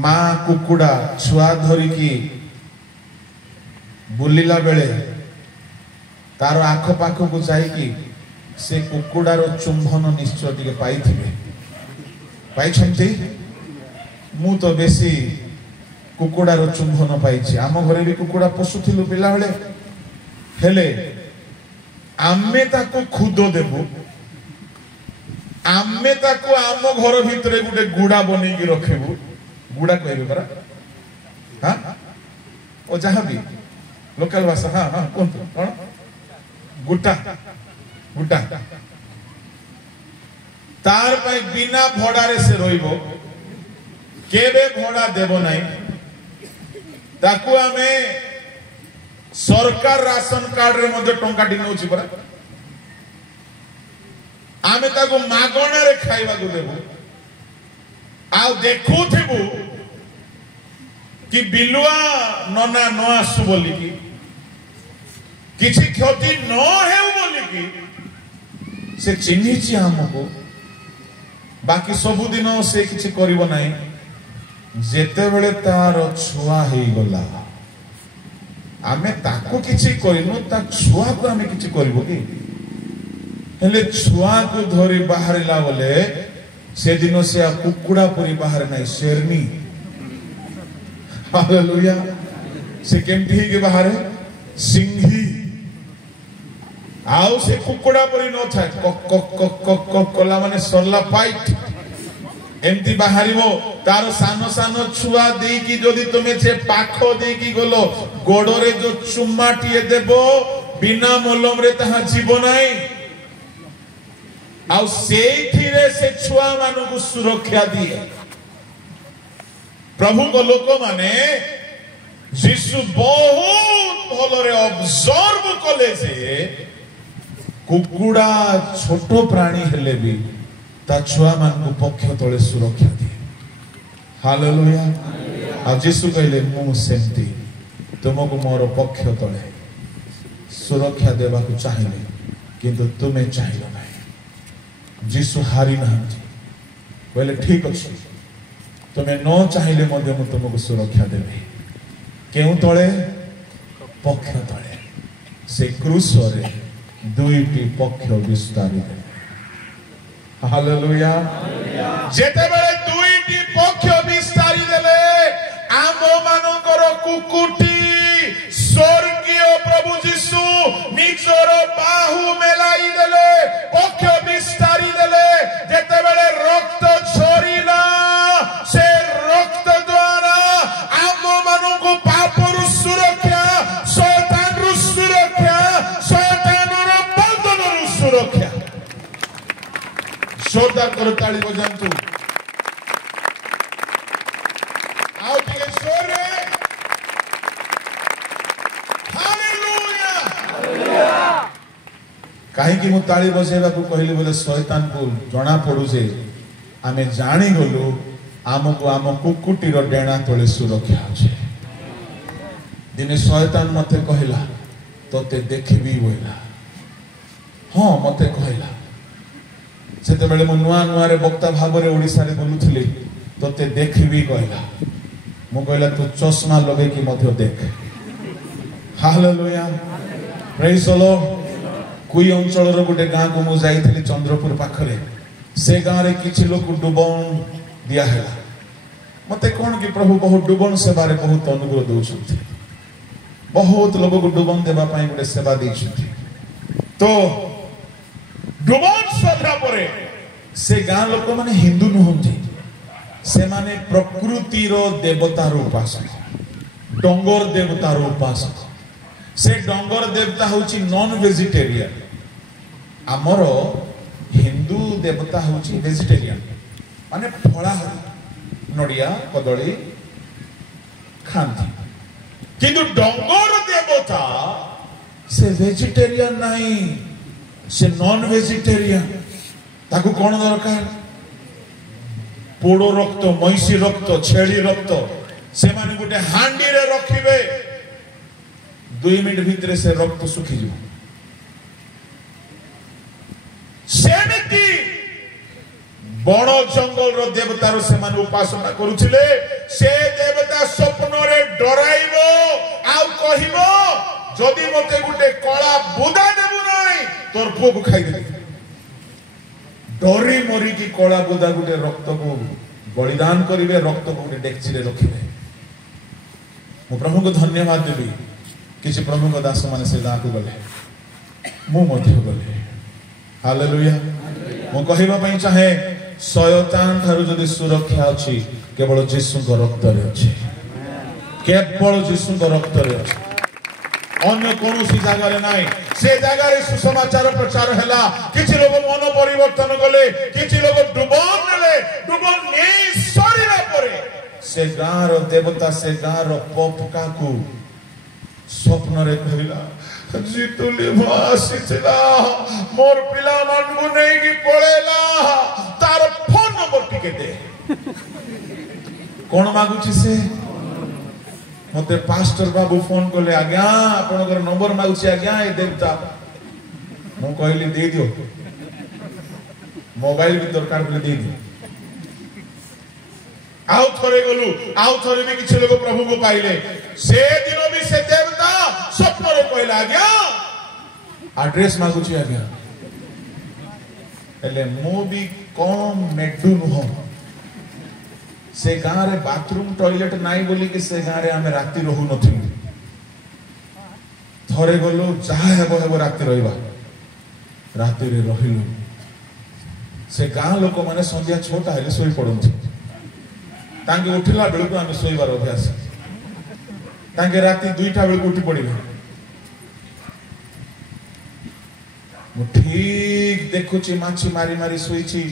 माँ कुकुड़ा छुआ धरिकी बुलिला बेले तार आख पाख को जाइकी से कुकुड़ार चुंबन निश्चय टिके पाई मु तो बेसी कुकुड़ार चुंबन पाई आम घरे भी कुकुड़ा पोषुलु पिला बेले हेले आमे ताको खुद देबु आमे ताको आम घर भितरे गुटे गुड़ा बनी की रखेबु गुड़ा कहबे परा हां ओ जहां भी लोकल भाषा हां हां कोन गुटा गुटा तार पाई बिना भड़ारे से रहिबो केबे भड़ा देबो नाही ताकू आमे सरकार राशन कार्ड रे मधे टंका दिनोछि परा आमे ताको मागणा रे खाइबा को देबो आ देखुथिबु कि बिलुआ नना न आसु बोली की किछि क्षति न हेउ बोली की से चिन्हिछि हमको बाकी सब दिन से किछि करिवो नाही जेते बेले तार छुआ हेई गला आमे ताको किछि करिनु ता छुआ को आमे किछि करिवो की हेले छुआ को धरि बाहरला बोले से दिन से कुकुड़ा पुरी बाहर नहीं शेरनी हालेलुया से केमती के बाहर सिंही आउ से कुकुड़ा पुरी न था कला माने सरला फाइट एमती बाहरिबो तार सानो सानो छुआ देई की जदी तुमे से पाखो देई की गलो गोडरे जो चुम्माटिए देबो बिना मलम रे तहा जीव नाही आउ सेथिरे से छुआ मानु को सुरक्षा दिए प्रभु को लोक माने यीशु बहुत भलरे ऑब्जर्व कले से कुकुड़ा छोटो प्राणी हेले भी ता छुआ मान को पक्ष तले सुरक्षा दिए हालेलुया आ यीशु कहले मु सेंती तुमको मोर पक्ष तले सुरक्षा देबा को चाहिए किंतु तुमे चाहिए ना जीसु हारी नहांती बोले ठीक अच्छे तुम्हें न चाहिए मध्य मु तुमको सुरक्षा देबे केउ तळे पक्ष तळे से क्रूस रे दुईटी पक्ष विस्तारित हालेलुया जेते बेले दुईटी पक्ष विस्तारित देले आमो मानकर कुकुटी स्वर्गीय प्रभु जीसु निजर बाहु मेलाई देले पक्ष विस्तारी देले जेते बेले रक्त झरिला से रक्त द्वारा आम मानकु पापरु सुरक्षा शैतानरु सुरक्षा शैतानर बंधनरु सुरक्षा जोरदार करो ताली बजांतु आओ टिके जोरे हालेलुया कहीं कि मु ताली बजेबा को कहली बोले शैतान को जना पड़ू जे आमे जानी गलु आमको आम कुकुटी रो डेणा तले सुरक्षा अछि दिने शैतान मते कहला तोते देखबी बोला हां मते कहला सेते बेले मु नुआ नुआ रे वक्ता भाव रे ओडिसा रे बोलुथली तोते देखबी कहला मु कहला तू चश्मा लगे कि मध्य देख हालेलुया प्रेज द लॉर्ड कोई अंचल रो गुटे गां को मु जाईथली चंद्रपुर पाखरे से गां रे किछि लोक डुबन दिया हैला मते कोन कि प्रभु बहुत डुबन सेवा रे बहुत अनुग्रह दउछथि बहुत लोग को डुबन देबा पई गुटे सेवा दैछथि तो डुबन सदा परे से गां लोक माने हिंदू नहंती से माने प्रकृति रो देवता रो उपासक डंगर देवता रो उपासक से डंगर देवता होची नॉन वेजिटेरियन आमर हिंदू देवता होची वेजिटेरियन माने फळा नडिया कदली खांती किंतु डंगर देवता से वेजिटेरियन नहीं से नॉन वेजिटेरियन ताकू कोन दरकार पोड़ो रक्त मैसी रक्त छेड़ी रक्त से माने गुटे हांडी रे रखिबे 2 मिनट भीतर से रक्त सुखी जो सेमती बण जंगल रो देवतार से माने उपासना करुथिले से देवता स्वप्न रे डराइबो आउ कहिबो जदि मते गुटे कला बुदा देबु नै तोर पुओ को खाइ दे डरी मरी की कला बुदा गुटे रक्त को बलिदान करिवे रक्त को गुटे डेक्ची रे रखिवे मु प्रभु को धन्यवाद देबी किछि प्रभु को दास माने से दाकु गले मु मध्य गले हालेलुया मु कहिबा पई चाहे शयतान थारु जदि सुरक्षा अछि केवल यीशु को रक्त रे अछि केवल यीशु को रक्त रे अछि अन्य कोनोसी जगह रे नाही से जगह रे सुसमाचार प्रचार हैला किछि लोग मन परिवर्तन गले किछि लोग डुबन ने सरीला परे से गार देवता से गार पपका को स्वप्न रे कहला जीतुली भासी थिला मोर पिला मानगु नै कि पळेला तार फोन नंबर टिके दे कोन मागुछि से मते पास्टर बाबू फोन करले आज्ञा आपनकर नंबर मागुछि आज्ञा ए देवता मु कहली दे दियो मोबाइल भी दरकार बोले दे दियो आउ थरे गलु आउ थरे भी किछ लोग प्रभु को पाइले से दिन भी से देवता स्वप्न रे कहला आज्ञा एड्रेस मागुछि आज्ञा एले मु भी कम मेडू नुह से गाँ रे बाथरूम टॉयलेट नाई बोली कि से गाँ रे आमे राती रहू नथि थरे गलो जहा हेबो राती रहबा राती रे रहिलु से गाँ लोक माने संध्या छोटा हेले सोई पडंती तांगे उठिला बेलको आमे सोईबार अभ्यास तांगे राती 2टा बेलको उठी पडिबे मु ठीक देखुची माछी मारी मारी सोईची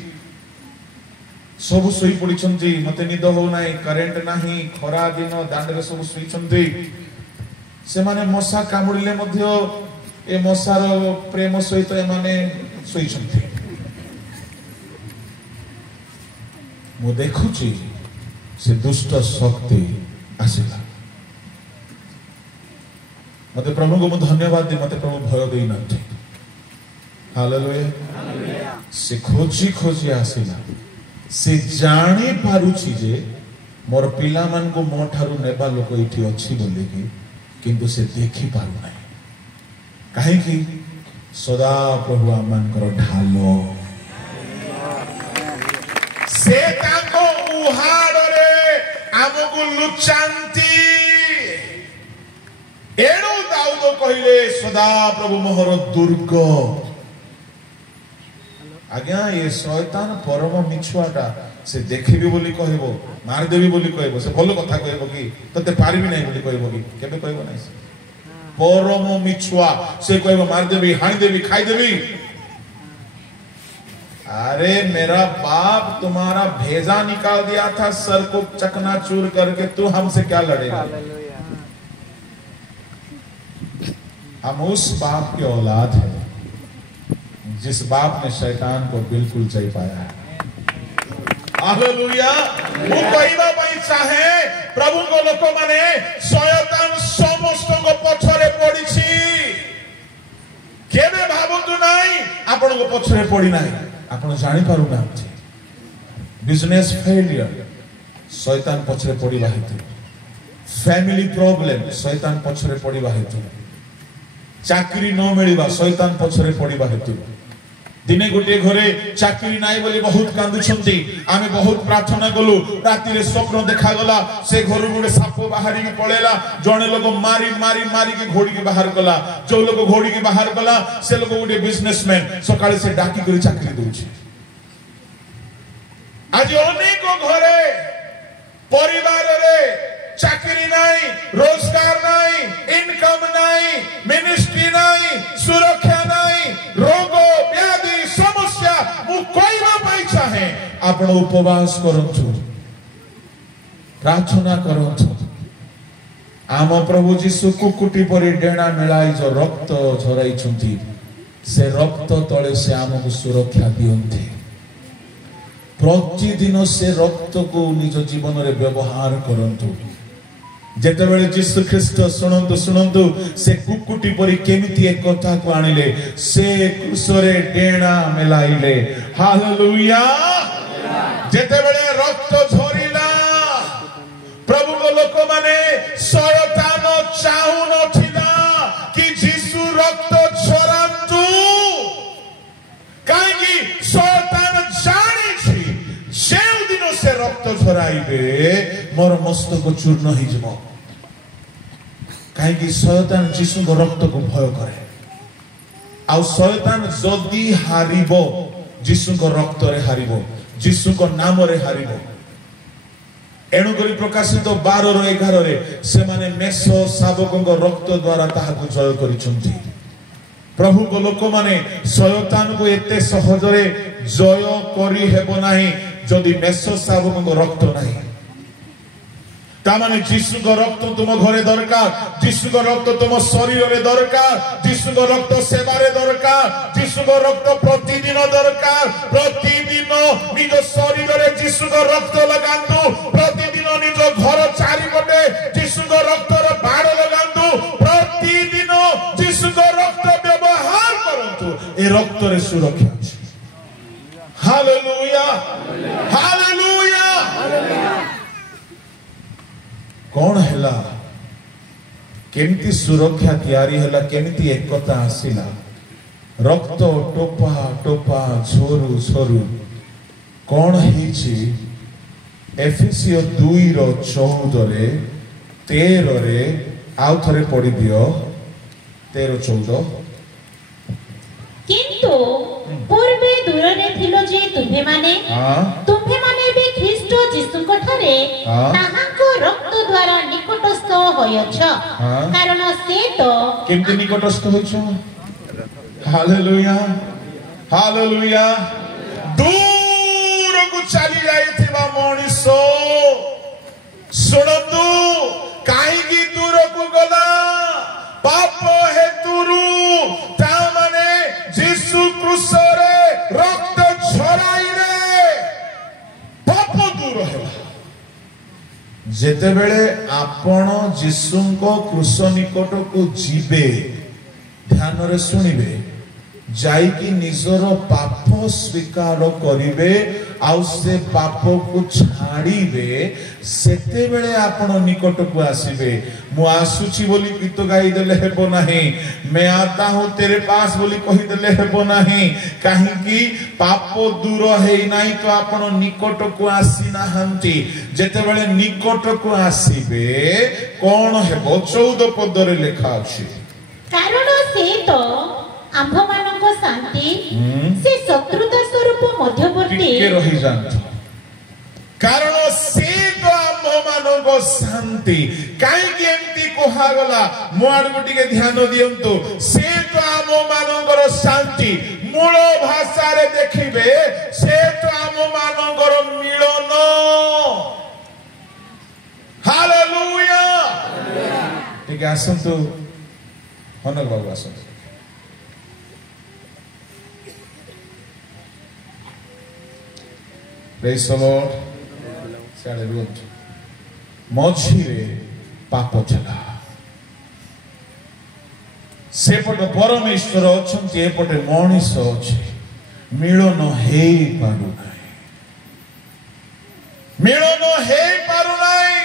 सब सोई पड़िछंती मते निद हो नाही करेंट नाही खरा दिन दांड रे सब सोईछंती से माने मशा कामुडिले मध्य ए मशार प्रेम सहित ए माने सोईछंती मु देखुची से दुष्ट शक्ति आसिला मते प्रभु को मु धन्यवाद दे मते प्रभु भय देई नथि हालेलुया से खोजी खोजी आसिला से जानी पारुची जे मोर पिला मान को मो ठारू नेबा लोक इठी अछि बोले कि किंतु से देखि पारु नै काहे कि सदा प्रभु आमान कर ढालो से ताको उहाड़ रे आमगु लुचांती एणु दाऊद कहिले सदा प्रभु मोहर दुर्ग आज्ञा ये शैतान परम मिछुआटा से देखिबी बोली कहबो मार देबी बोली कहबो से भलो कथा कहबो कि तते पारिबी नै बोली कहबो कि केबे कहबो नै परम मिछुआ से कहबो मार देबी हाई देबी खाई देबी अरे मेरा बाप तुम्हारा भेजा निकाल दिया था सर को चकनाचूर करके तू हमसे क्या लड़ेगा हम उस बाप की औलाद है जिस बाप ने शैतान को बिल्कुल सही पाया है हालेलुया वो कहबा पई चाहे प्रभु को लोक माने शैतान समस्त को पछरे पड़िछि केबे भाबंतु नाही आपण को पछरे पड़ी नाही आपण जानि पारु ना बिजनेस फेलियर शैतान पछरे पड़िबा हेतु फैमिली प्रॉब्लम शैतान पछरे पड़िबा हेतु चाकरी न मिलिबा शैतान पछरे पड़िबा हेतु दिने गोटे घरे चाकरी नाई बोली बहुत कांदुछंती आमे बहुत प्रार्थना कलु राती रे स्वप्न देखा गला से घर गुडे साप बाहरी के पळेला जणे लोग मारी मारी मारी के घोड़ी के बाहर कला जो लोग घोड़ी के बाहर कला से लोग गोटे बिजनेसमैन सकाळे से डाकी करी चाकरी दोछि आज अनेक घरे परिवार रे चाकरी नाही रोजगार नाही इनकम नाही मिनिस्ट्री नाही सुरक्षा नाही रोग व्याधि समस्या मु कहबा पई चाहे आपण उपवास करंतु प्रार्थना करंतु आम प्रभु जीशु कुकुटी परि डेणा मिलाई जो रक्त झराई छंती से रक्त तळे से आमको सुरक्षा दियंते प्रतिदिन से रक्त को निज जीवन रे व्यवहार करंतु जेते बेले यीशु ख्रीष्ट सुनंतु सुनंतु से कुकुटी परि केमिति एक कथा को आनिले से क्रूसरे डेणा मिलाइले हालेलुया जेते बेले रक्त झरिला प्रभु को लोक माने शयतान चाहू नथिला कि यीशु रक्त झरांतु काहेकि शयतान जानी छी जे दिन से रक्त झराइबे मोर मस्तक चूर्ण हो जिवो काहेकि शयतान यीशु को रक्त को भय करे आ शयतान जदी हारिबो यीशु को रक्त रे हारिबो यीशु को नाम रे हारिबो एणु करी प्रकाशित 12:11 रे से माने मेष शावक को रक्त द्वारा ताहा को जय करिसंती प्रभु को लोक माने शयतान को एते सहज रे जय करी हेबो नाही जदी मेष शावक को रक्त नाही तामाने यीशु को रक्त तुम घरे दरकार यीशु को रक्त तुम शरीर रे दरकार यीशु को रक्त सेवा रे दरकार यीशु को रक्त प्रतिदिन दरकार प्रतिदिन निज शरीर रे यीशु को रक्त लगांतु प्रतिदिन निज घर चारि पटे यीशु को रक्त रे बाड़ लगांतु प्रतिदिन यीशु को रक्त व्यवहार करंतु ए रक्त रे सुरक्षा अछि हालेलुया हालेलुया कौन हैला केमती सुरक्षा तैयारी हैला केमती एकता आसिला रक्त टोपा टोपा झोरू झोरू कौन हिची एफिसियो 2:14 रे 13 रे आउ थरे पढ़ी दियो 13-14 किंतु पूर्वे दूर रे थिलो जे तुम्हे माने बे ख्रीष्ट यीशु को थारे ताहाको रक्त द्वारा निकटस्थ होयछ कारण से तो केमती निकटस्थ होयछ हालेलुया हालेलुया दूर को चली जाइथिबा मଣିଷ सुनतु काहे की दूर को गला पाप हेतुरु ता माने यीशु क्रूस रे रक्त झराइले पाप दूर हैला जेते बेले आपण यीशु को क्रूस निकट को जीवे ध्यान रे सुनिबे जाई कि निजर पाप स्वीकार करिवे आउ से पाप को छाड़ीबे सेते बेले आपण निकट को आसीबे मु आसुची बोली गीत गाई देले हेबो नाही मैं आता हूं तेरे पास बोली कहि देले हेबो नाही काहे कि पाप दूर हेई नाही तो आपण निकट को आसी नाहंती जेते बेले निकट को आसीबे कोन हेबो 14 पद रे लिखा अछि कारण से तो आंभ मानको शांति से शत्रुता स्वरूप मध्यवर्ती टिके रही जानत कारण से तो आंभ मानको शांति काई केमती कोहा गला मोआड को टिके ध्यान दियंतु से तो आंभ मानकर शांति मूल भाषा रे देखिबे से तो आंभ मानकर मिलन हालेलुया ठीक है आसंतु हनक बाबू आसंतु Praise the Lord. Said root. मझिरे पाप चला सेपटे परमेश्वर अछंती एपटे मनीष अछि मिलन हेई पारु नाही मिलन हेई पारु नाही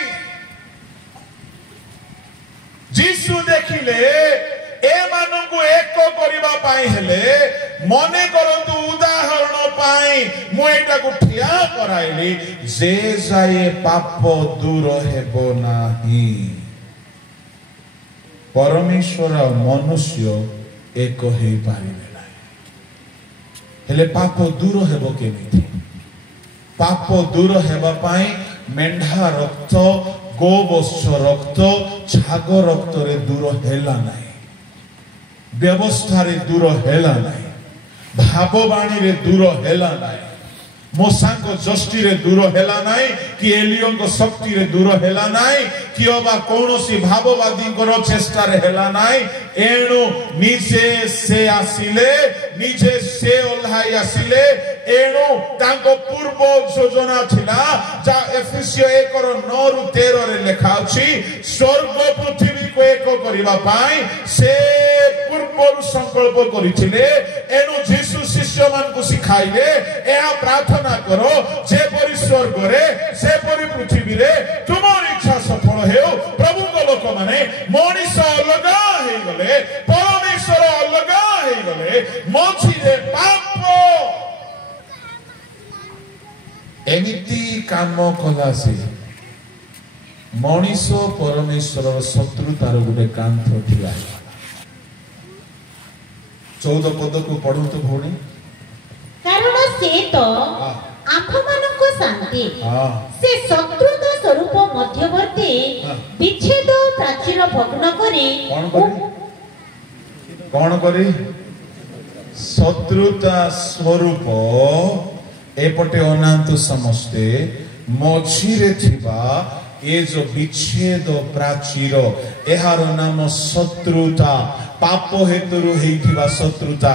जीसु देखिले ए मानकु एक करिबा पाई हेले मने करंतु उदाहरण पाई मु एटा को ठिया कराइली जे जाए पाप दूर हेबो नाही परमेश्वर और मनुष्य एक हेई पारिबे नाही हेले पाप दूर हेबो केमिति पाप दूर हेबा पाई मेंढा रक्त गोवत्स रक्त छाग रक्त रे दूर हेला नाही व्यवस्था रे दूर हेला नाही भाववाणी रे दूर हेला नाही मोसांको जष्टि रे दूर हेला नाही कि एलियंको शक्ति रे दूर हेला नाही कि अबा कोनोसी भाववादी को चेष्टा रे हेला नाही एणु निजे से आसिले निजे से ओल्हाई आसिले एणु तांको पूर्व योजना थिला जा एफिसियो 1:9-13 रे लेखा अछि स्वर्ग पृथ्वी को एक करिबा पाई से पूर्व संकल्प करिथिले एणु यीशु शिष्य मान को सिखाइले एहा प्रार्थना करो जे परि स्वर्ग रे से परि पृथ्वी रे तुमर इच्छा सफल हेउ प्रभु को लोक माने मनीष अलगा हे गले परमेश्वर अलगा हे गले मछि रे पाप एमिति काम कला से मनीष परमेश्वर शत्रुतार गोटे कांथ ठिया 14 पद को पढ़ो तो भौणी कारण से तो आंखमानक शांति से शत्रुता स्वरूप मध्यवर्ती विच्छेद प्राचीर भग्न करी कौन करी शत्रुता स्वरूप एपटे अनांत समस्ते मझिरे थिबा ए जो विच्छेद प्राचीर एहार नाम शत्रुता पाप हेतुरु हेइथिबा शत्रुता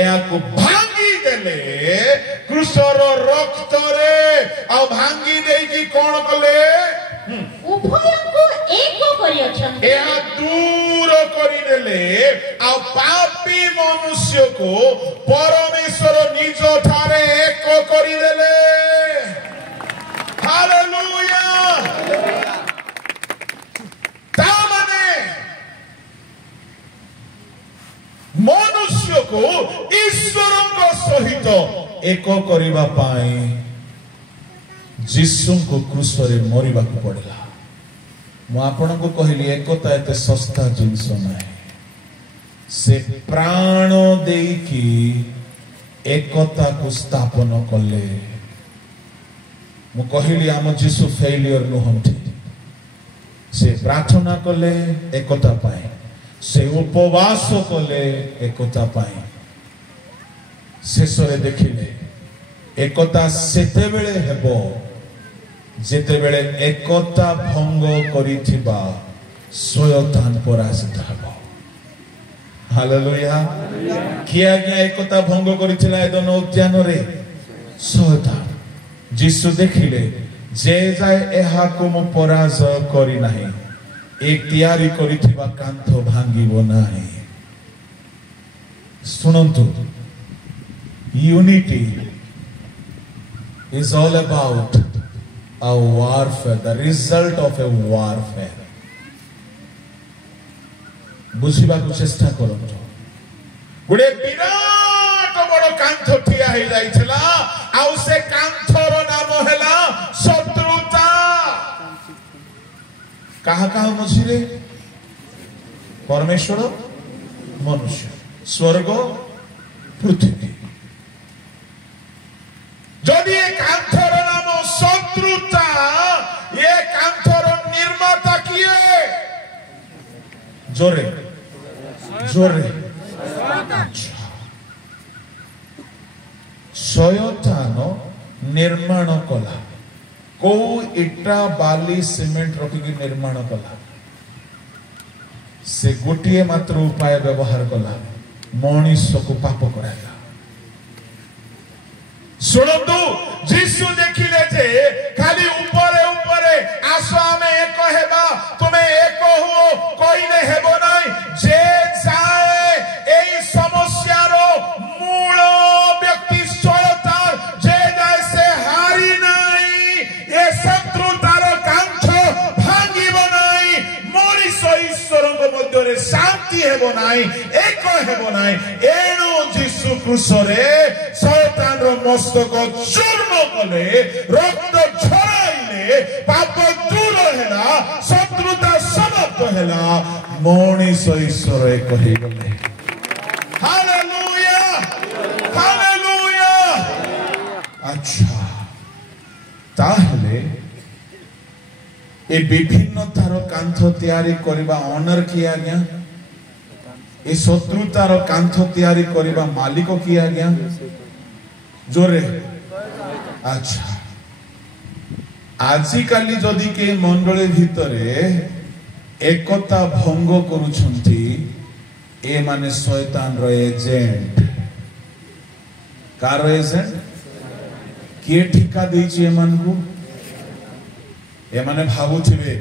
एहा को भांगी देले क्रूसर रक्त रे आ भांगी देई की कोन कले उभय को एक करी अछन एहा दूर करी देले आ पापी मनुष्य को परमेश्वर निज ठारे एक करी देले हालेलुया तामने मनुष्य को ईश्वर सहित एक करिबा पाई जीसु को क्रूस रे मरिबा को पड़ला मु आपन को कहली एकता एते सस्ता जिंस नाही से प्राण देई की एकता को स्थापन कले मु कहली आम जीसु फेलियर नुहंती से प्रार्थना कले एकता पाए से उपवास कले एकता पाए शेषरे देखिले एकता सेते बेले हेबो जेते बेले एकता भंग करिथिबा शयतान पराजित हेबो हालेलुया किया गया एकता भंग करिथिला एदन उद्यान रे शयतान जीसु देखिले जे जाय एहा को मु पराजय करि नाही एक तैयारी करिथिबा कांथ भांगिबो नाही सुनंतु unity is all about a warfare, the result of a warfare. बुझिबा को चेष्टा करंतो गुडे विराट बड़ कांथ ठिया हे जाइछला आउ से कांथर नाम हैला शत्रुता कहा मझिरे परमेश्वर मनुष्य स्वर्ग पृथ्वी जदि ये कांथर नाम शत्रुता ये कांथर निर्माता किए जोरे जोरे शयतान निर्माण कला को इटा बाली सीमेंट रखिकी निर्माण कला से गोटे मात्र उपाय व्यवहार कला मनीष को पाप कराला सुनंतु जीसु देखिले जे खाली ऊपरे ऊपरे आसो आमे एक हेबा तुमे एक हो कोइले हेबो नाही जे जाए एई समस्या रो मूल व्यक्ति शयतान जे जाए से हारी नाही ए शत्रुतार कांथ भांगिबो नाही मनीष ईश्वरक मध्य रे शांति हेबो नाही एक हेबो नाही एणु जीसु क्रूस रे शयतान रो मस्तक चूर्ण कले रक्त झराइले पाप दूर हेला शत्रुता समाप्त हेला मनीष ईश्वर एक हे गले हालेलुया हालेलुया अच्छा ताहले ए विभिन्न तार कांथ तैयारी करबा ऑनर किया गया ए शत्रुतार कांथ तैयारी करबा मालिक किया गया जोरे अच्छा आजिकाली जदि के मंडली भितरे एकता भंग करुछंती ए माने शैतान रो एजेंट कार एजेंट किए ठिका देछि ए मान को ए माने भाबुथिबे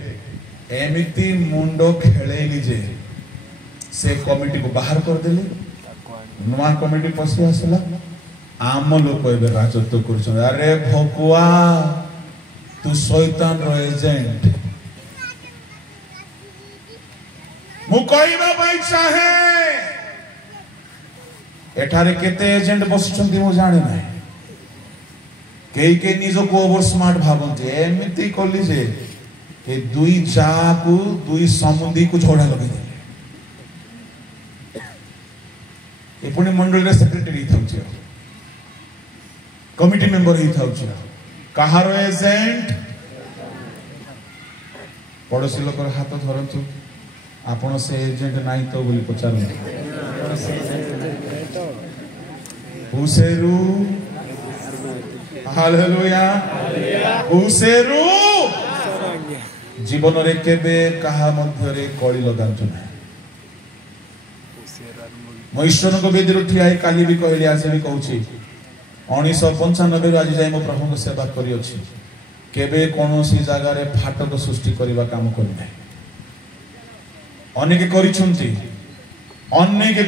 एमिति मुंडो खेलेली जे से कमिटी को बाहर कर देले नुआ कमिटी पसी आसला आम लोक एबे राजत्व कर अरे भकुआ तू शैतान रो एजेंट मु कहबा भाई चाहे एठारे केते एजेंट बसुछंती मु जाने नै के निजो को ओवर स्मार्ट भाबंती एमिति कली जे ए दुई जा को दुई समुंदी को झोड़ा लगे दे ए पुणी मंडल रे सेक्रेटरी थाउछ कमिटी मेंबर ही थाउछ कहारो एजेंट पड़ोसी लोकर हाथ धरंतु आपण से एजेंट नाही तो बोली पचारु हुसेरु हालेलुया हुसेरु जीवन रे केबे कहा मध्य रे कळी लगांतु ना मो ईश्वर को बेदी उठी आई काली भी कहली आज भी कहूची 1995 आज जाय मो प्रभु को सेवा करी अछि केबे कोनोसी जगह रे फाटक सृष्टि करबा काम करि नै अनेके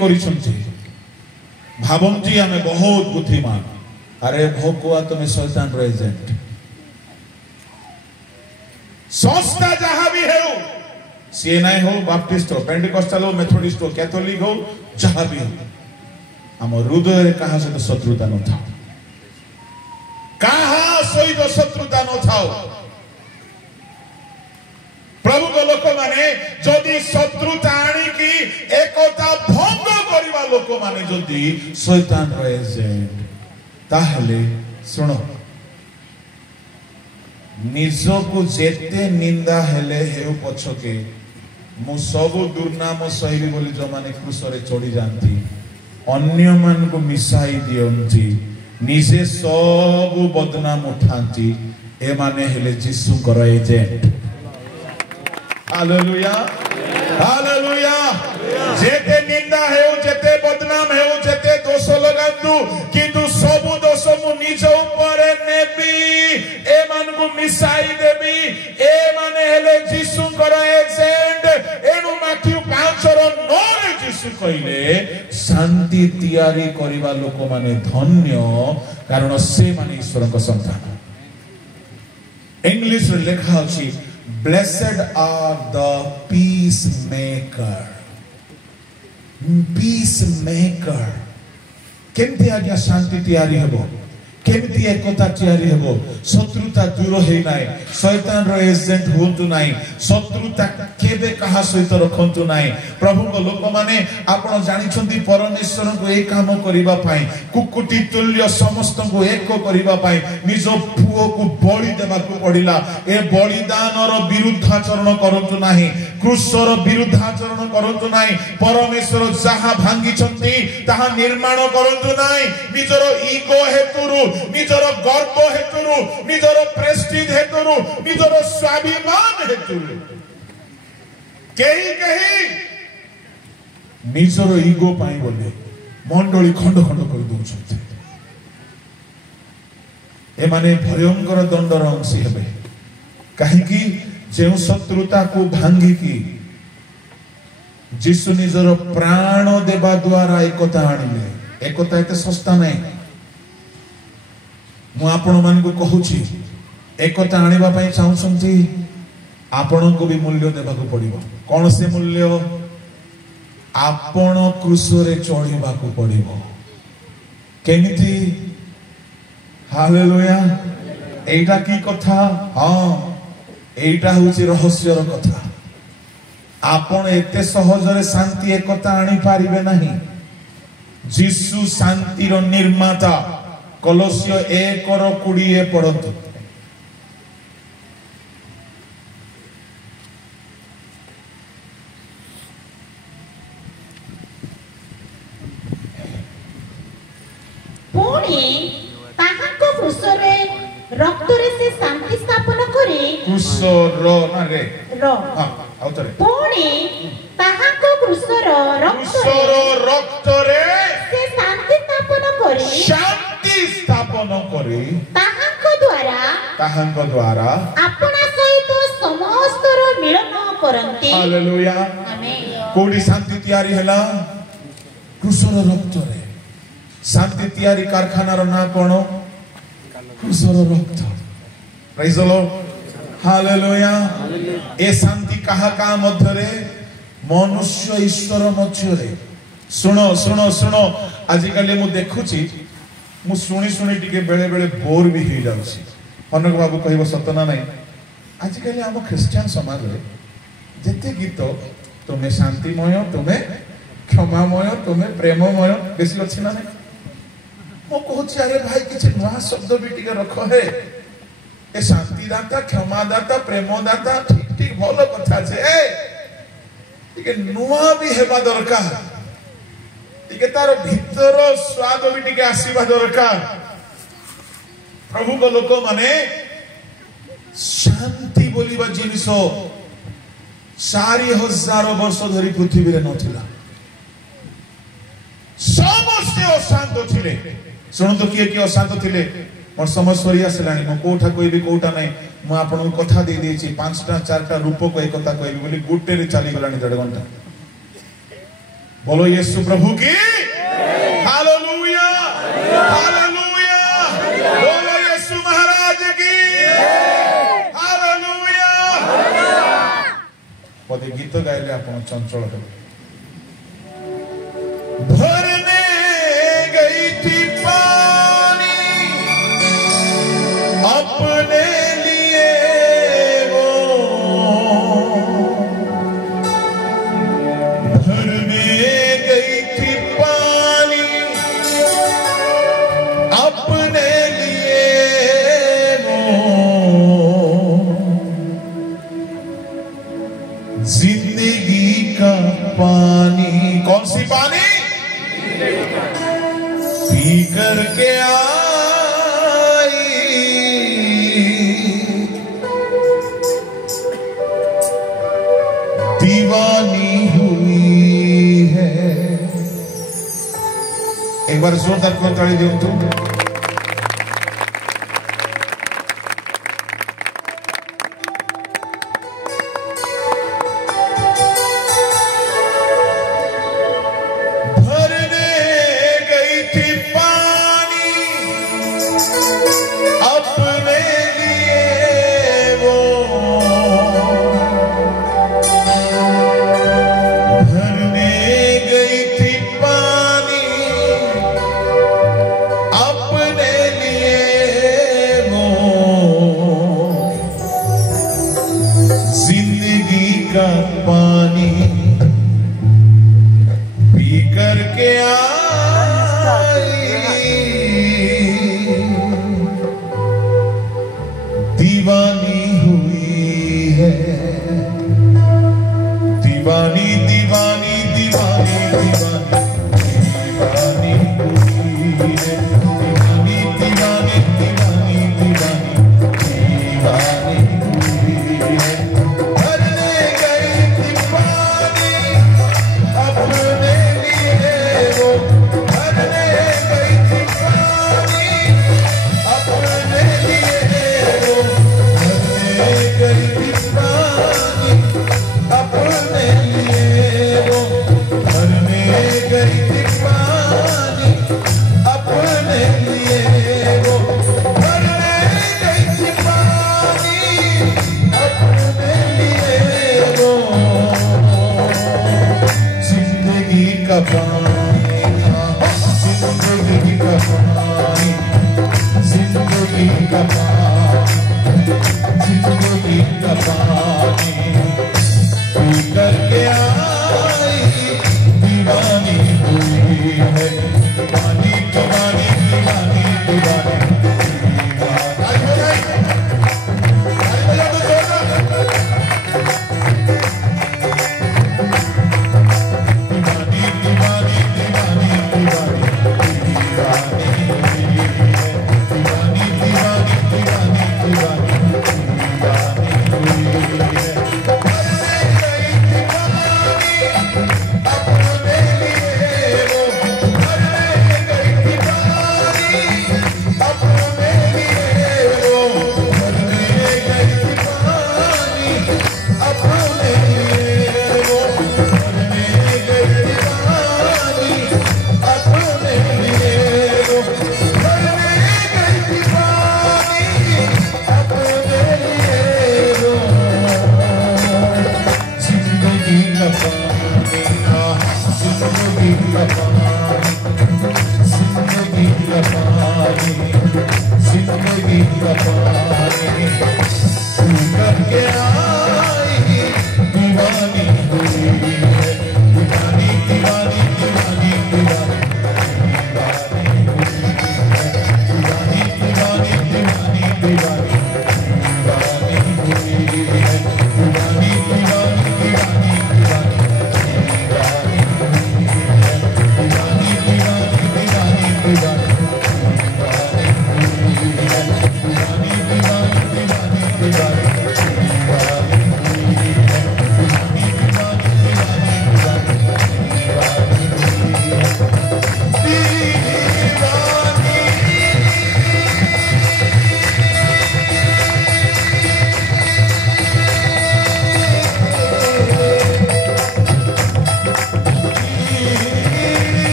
करिछंती भाबंती हमें बहुत बुद्धिमान अरे भोकुआ तुम्हें शैतान रो एजेंट संस्था जहां भी है सीएनआई हो बाप्टिस्ट हो पेंटिकॉस्टल हो मेथोडिस्ट हो कैथोलिक हो जहां भी हो हम हृदय रे कहा से शत्रुता न था कहा सहित शत्रुता न था प्रभु को लोक माने जदि शत्रुता आनी की एकता भंग करबा लोक माने जदि शैतान रो एजेंट ताहले सुनो निजो को जेते निंदा हेले हेउ पछके मु सब दुर्नाम सहिबी बोली जो माने क्रूसरे चढ़ी जानती अन्य मान को मिसाई दियंती निजे सब बदनाम उठांती ए माने हेले यीशु कर एजेंट हालेलुया हालेलुया जेते निंदा हेउ जेते बदनाम हेउ जेते दोष लगांतु किंतु सब दोष मु निज ऊपर नेबी ए मान को मिसाई देबी ए माने हेले यीशु कर एजेंट एनु माथ्यू 5:9 रे यीशु कहिले शांति तैयारी करबा लोक माने धन्य कारण से माने ईश्वर को संतान इंग्लिश रे लिखा अछि blessed are the peacemaker केमती आज्ञा शांति तैयारी हेबो केमती एकता तैयारी हेबो शत्रुता दूर हे नाय शैतान रो एजेंट होतु नाय शत्रुता केबे कहा सहित रखंतु नाय प्रभु को लोक माने आपण जानि छंती परमेश्वर को एक काम करिबा पाई कुकुटी तुल्य समस्त को एक करिबा पाई निजो पुओ को बलि देबा को पडिला ए बलिदान रो विरुद्धाचरण करंतु नाही क्रूसर विरुद्धाचरण करंतु नाही परमेश्वर जहा भांगी छंती ताहा निर्माण करंतु नाही निजरो ईगो हेतुरु निजर गर्व हेतुरु निजर प्रेस्टीज हेतुरु निजर स्वाभिमान हेतुरु केही निजर ईगो पाई बोले मंडली खंड खंड कर दउछथि ए माने भयंकर दंडर अंशी हेबे काहे कि जे शत्रुता को भांगी की यीशु निजर प्राण देबा द्वारा एकता आनिले एकता एते सस्ता नहीं मु आपण मान को कहूची एकता आनिबा पई चाहउछंती आपण को भी मूल्य देबा को पड़िबो कोन से मूल्य आपण क्रूसरे चढ़ीबा को पड़िबो केमिति हालेलुया एटा की कथा हां एटा होची रहस्यर कथा आपण एते सहज रे शांति एकता आनी पारिबे नाही यीशु शांति रो निर्माता कलोसियो 1:20 पढ़ंतु पुणी ताहाको क्रूसरे रक्तरे से शांति स्थापन करे क्रूसर ना रे रो हां आउतरे पुणी ताहाको क्रूसर रक्तरे से शांति स्थापन करी शांति स्थापन करे ताहाको द्वारा अपना सहित समस्तर मिलन करंती हालेलुया आमेन कोडी शांति तयारी हला क्रूसर रक्तरे शांति तयारी कारखाना रो ना कोन क्रूसर रक्त प्रेज द लॉर्ड हालेलुया ए शांति कहा का मध्यरे मनुष्य ईश्वर मध्यरे सुनो सुनो सुनो आजिकल मु देखुची मु सुनी सुनी टिके बेले बेले बोर भी हो जाउची अनक बाबू कहबो सतना नहीं आजिकल हम क्रिश्चियन समाज रे जेते गीत तुम्हें शांतिमय तुम्हें क्षमामय तुम्हें प्रेममय बेसी अछि ना नहीं मो कहूची अरे भाई किछ नवा शब्द भी टिके रखो है ए शांति दाता क्षमा दाता प्रेम दाता ठीक ठीक भलो कथा छे ए टिके नुवा भी हेबा दरकार टिके तार भीतर स्वाद भी टिके आसीबा दरकार प्रभु को लोक माने शांति बोलिबा जिनिस 4000 वर्ष धरि पृथ्वी रे नथिला समस्त अशांत थिले सुन तो किए किए अशांत थिले मोर समय सरी आसलानी मो कोठा कहबी कोठा नहीं मु आपन कथा दे देछि 5टा 4टा रूप को एक कथा कहबी बोली गुटे रे चली गलानी 1.5 घंटा बोलो यीशु प्रभु की हालेलुया हालेलुया बोलो यीशु महाराज की हालेलुया पदे गीत गाइले आपन चंचल हो भरने गई थी पानी अपने लिए वो भरने गई थी पानी अपने लिए वो जिंदगी का पानी कौन सी पानी पी करके आई दीवानी हुई है एक बार जोरदार को ताली दो तो up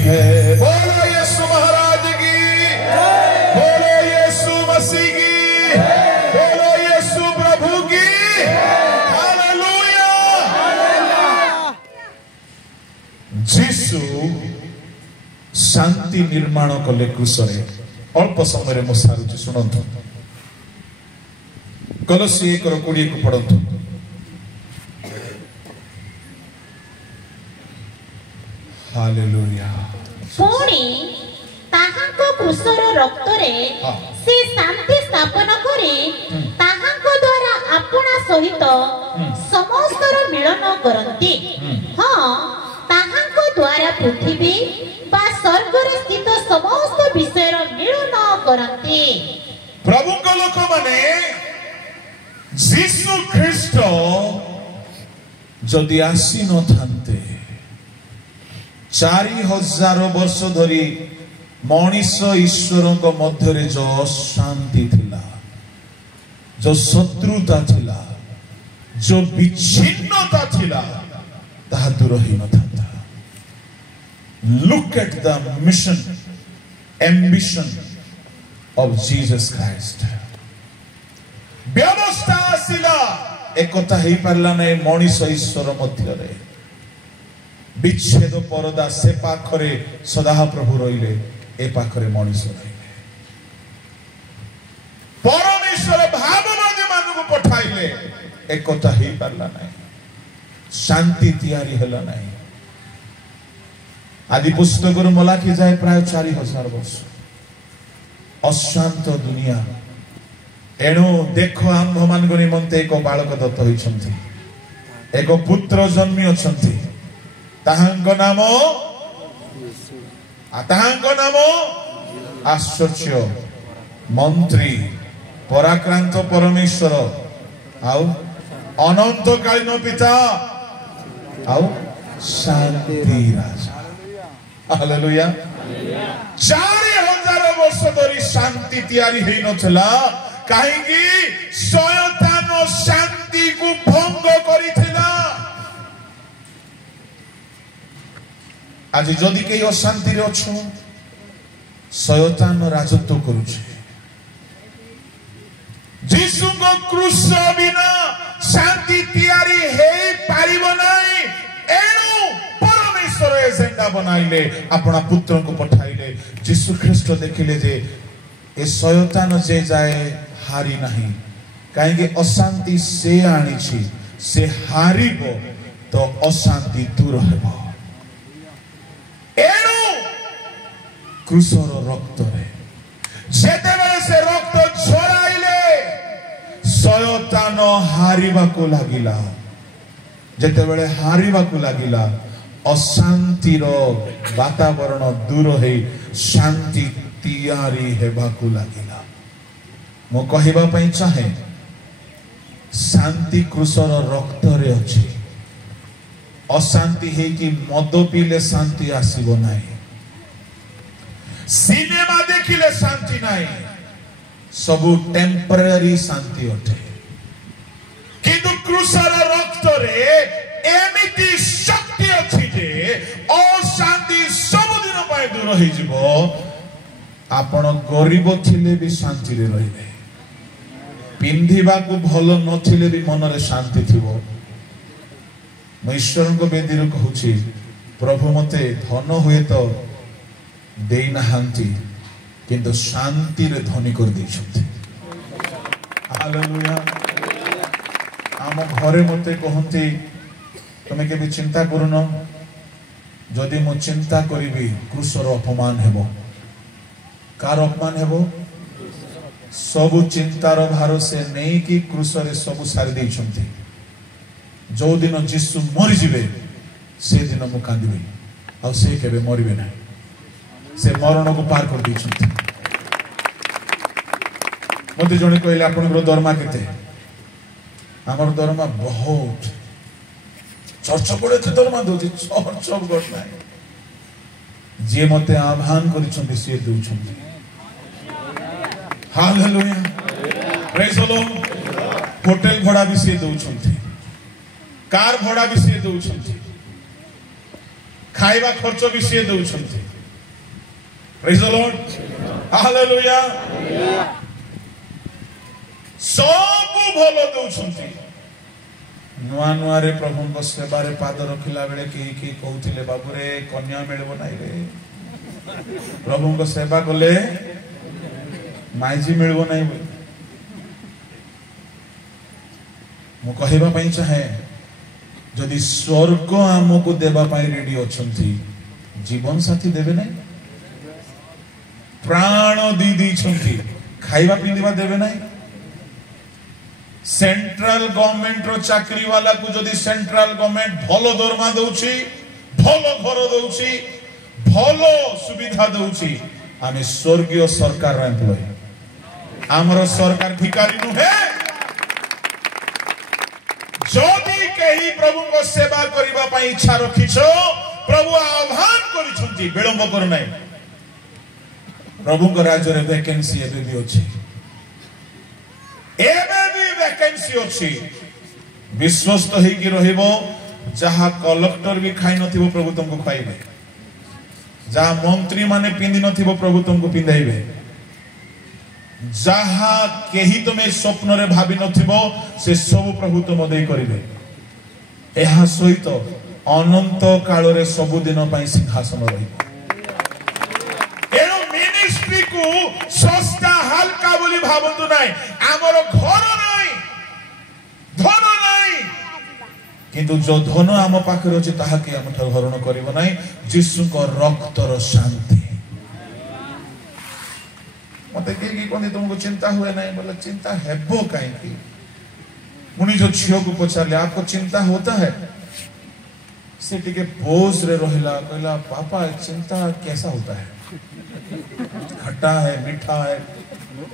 है। बोलो यीशु महाराज की, बोलो यीशु मसीह की, बोलो यीशु प्रभु की। हालेलुया। जीसु शांति निर्माण कले क्रूसरे। अल्प समय में सारुची शुणु कलसी 1:20 को पढ़तु। हालेलुया। पुणी ताहाको क्रूसर रक्तरे से शांति स्थापन करी ताहाको द्वारा अपना सहित समस्तर मिलन करंती। हाँ, ताहाको द्वारा पृथ्वी बा स्वर्ग रे स्थित समस्त विषय मिलन करंती। प्रभु को लोक माने जीसु ख्रीष्ट जदि आसी न थांते 4000 वर्ष धरी मनीष ईश्वर मध्य जो शांति थिला, जो शत्रुता थिला, जो विच्छिन्नता थिला, ताहा दूर ही न था। Look at the mission ambition of Jesus Christ. व्यवस्था आसिला एकता ही पारला नहीं मनीष ईश्वर मध्य विच्छेद परदा से पाखरे सदा प्रभु रहिले, ए पाखरे मनीष रहिले। परमेश्वर भाववादी मानव पठाइले एकता ही पारला नहीं, शांति तैयारी हला नहीं। आदि पुस्तक मलाखी जाए प्राय 4000 वर्ष अशांत दुनिया। एणु देख आम्भ मान निमंते एक बालक दत्त होइछन्ति, एक पुत्र जन्मी अछन्ति, ताहांको नाम आश्चर्य मंत्री, पराक्रांत परमेश्वर, आउ अनंतकालीन पिता, आउ शांति राजा। हालेलुया। 4000 वर्ष धरी शांति तैयारी हेई नथला, कहीं शयतान शांति को भंग करिथिला। आज जदि कई अशांति रे अछु, शयतान राजत्व करुछे। जीसु को क्रूस बिना शांति तैयारी हेई पारिबो नाही। एणु परमेश्वर एजेंडा बनाइले, अपना पुत्र को पठाइले। जीसु ख्रीष्ट देखिले जे ए शयतान जे जाए हारी नहीं, कहीं अशांति से आनी से हारिबो तो अशांति दूर हेबो। एणु क्रूसर रक्त रे जेतेबेले से रक्त झराइले शयतान हारिबा को लागिला। जेतेबेले हारिबा को लागिला अशांतिर वातावरण दूर है, शांति तैयारी हेबा को लागिला। मो कहिबा पई चाहे शांति क्रूसर रक्त रे अछि। अशांति है कि मद पीले शांति आसीबो नाही, सिनेमा देखिले शांति नाही, सबु टेम्पररी शांति अटे। किंतु क्रूसर रक्त रे एमिति शक्ति अछि जे अशांति सब दिन पाए दूर होई जिवो। आपण गरीब थिले भी शांति रे रहिबे, पिंधिबा को भलो नथिले भी मन रे शांति थिबो। मैं ईश्वर को बेदी कहूँ, प्रभु मते धन हुए तो देना हांती, किंतु शांति रे धनी कर दी। हालेलुया। आम घरे मते कहते तुम्हें केबे चिंता करुन, जदि मु चिंता करी क्रूसर अपमान हेबो। कार अपमान हेबो? सबु चिंतार भार से नहीं कि क्रूसरे सबु सारी देइछन्ति। जो दिन जीसु मरी जिवे से दिन मु कांदिबे, आ से केबे मरिबे ना। से मरण को पार कर दैछन्ति। मते जणे कहले आपनकर दरमा केते? हमर दरमा बहुत। चर्च पड़े तो दरमा दोछि, चर्च गट नाही। जे मते आह्वान करिछन्ति से दोछन्ति। Hallelujah. Praise the Lord. Hotel भड़ा भी से दोछन्ति, कार भड़ा भी से दोछन्ति, खाइबा खर्च भी सी दउछंती प्रेज द लॉर्ड हालेलुया सब भलो दउछंती नुआ नुआ रे प्रभु को सेवा रे पाद रखिला बेले के कहउथिले बाबू रे कन्या मिलबो नाही रे प्रभु को सेवा कले माइजी मिलबो नाही मु कहबा पई चाहे जदि स्वर्ग हमको देबा पई रेडी अछंती जीवन साथी देबे नाही प्राण दी दी छंती खाइबा पिंदिबा देबे नाही सेंट्रल गवर्नमेंट रो चाकरी वाला को जदि सेंट्रल गवर्नमेंट भलो दरमा दउची भलो घर दउची भलो सुविधा दउची आमे स्वर्गीय सरकार रे एम्प्लॉय हमरो सरकार भिखारी नु है जदि केही प्रभु को सेवा करिबा पई इच्छा रखिछो प्रभु आह्वान करिछंती विलंब कर नाही प्रभु को राज्य रे वैकेंसी एबे भी अछि एबे भी वैकेंसी अछि विश्वस्त होई कि रहिबो जहा कलेक्टर भी खाइ नथिबो प्रभु तुमको खाइबे जहा मंत्री माने पिंदी नथिबो प्रभु तुमको पिंदाइबे जहा केही तुमे स्वप्न रे भाबी नथिबो से सब प्रभु तुम देई करिवे एहा सहित अनंत काल रे सब दिन पई सिंहासन रहिबो एनो मिनिस्ट्री को सस्ता हल्का बोली भाबंतु नाही हमरो घर नाही धन नाही किंतु जो धन आम पाखरे अछि ताहा के हम ठर हरण करिवो नाही यीशु को रक्त रो शांति मते के कोनी तुमको चिंता हुए नहीं बोले चिंता हेबो काई की मुनि जो छियो को पछाले आपको चिंता होता है से टिके बोझ रे रहिला कहला पापा चिंता कैसा होता है खट्टा है मीठा है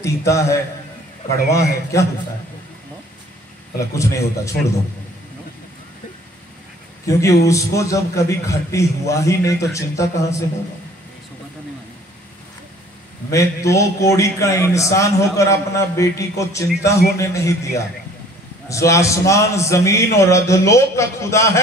तीता है कड़वा है क्या होता है बोला कुछ नहीं होता छोड़ दो क्योंकि उसको जब कभी खट्टी हुआ ही नहीं तो चिंता कहां से होगा मैं 2 कौड़ी का इंसान होकर अपना बेटी को चिंता होने नहीं दिया जो आसमान जमीन और अधोलोक का खुदा है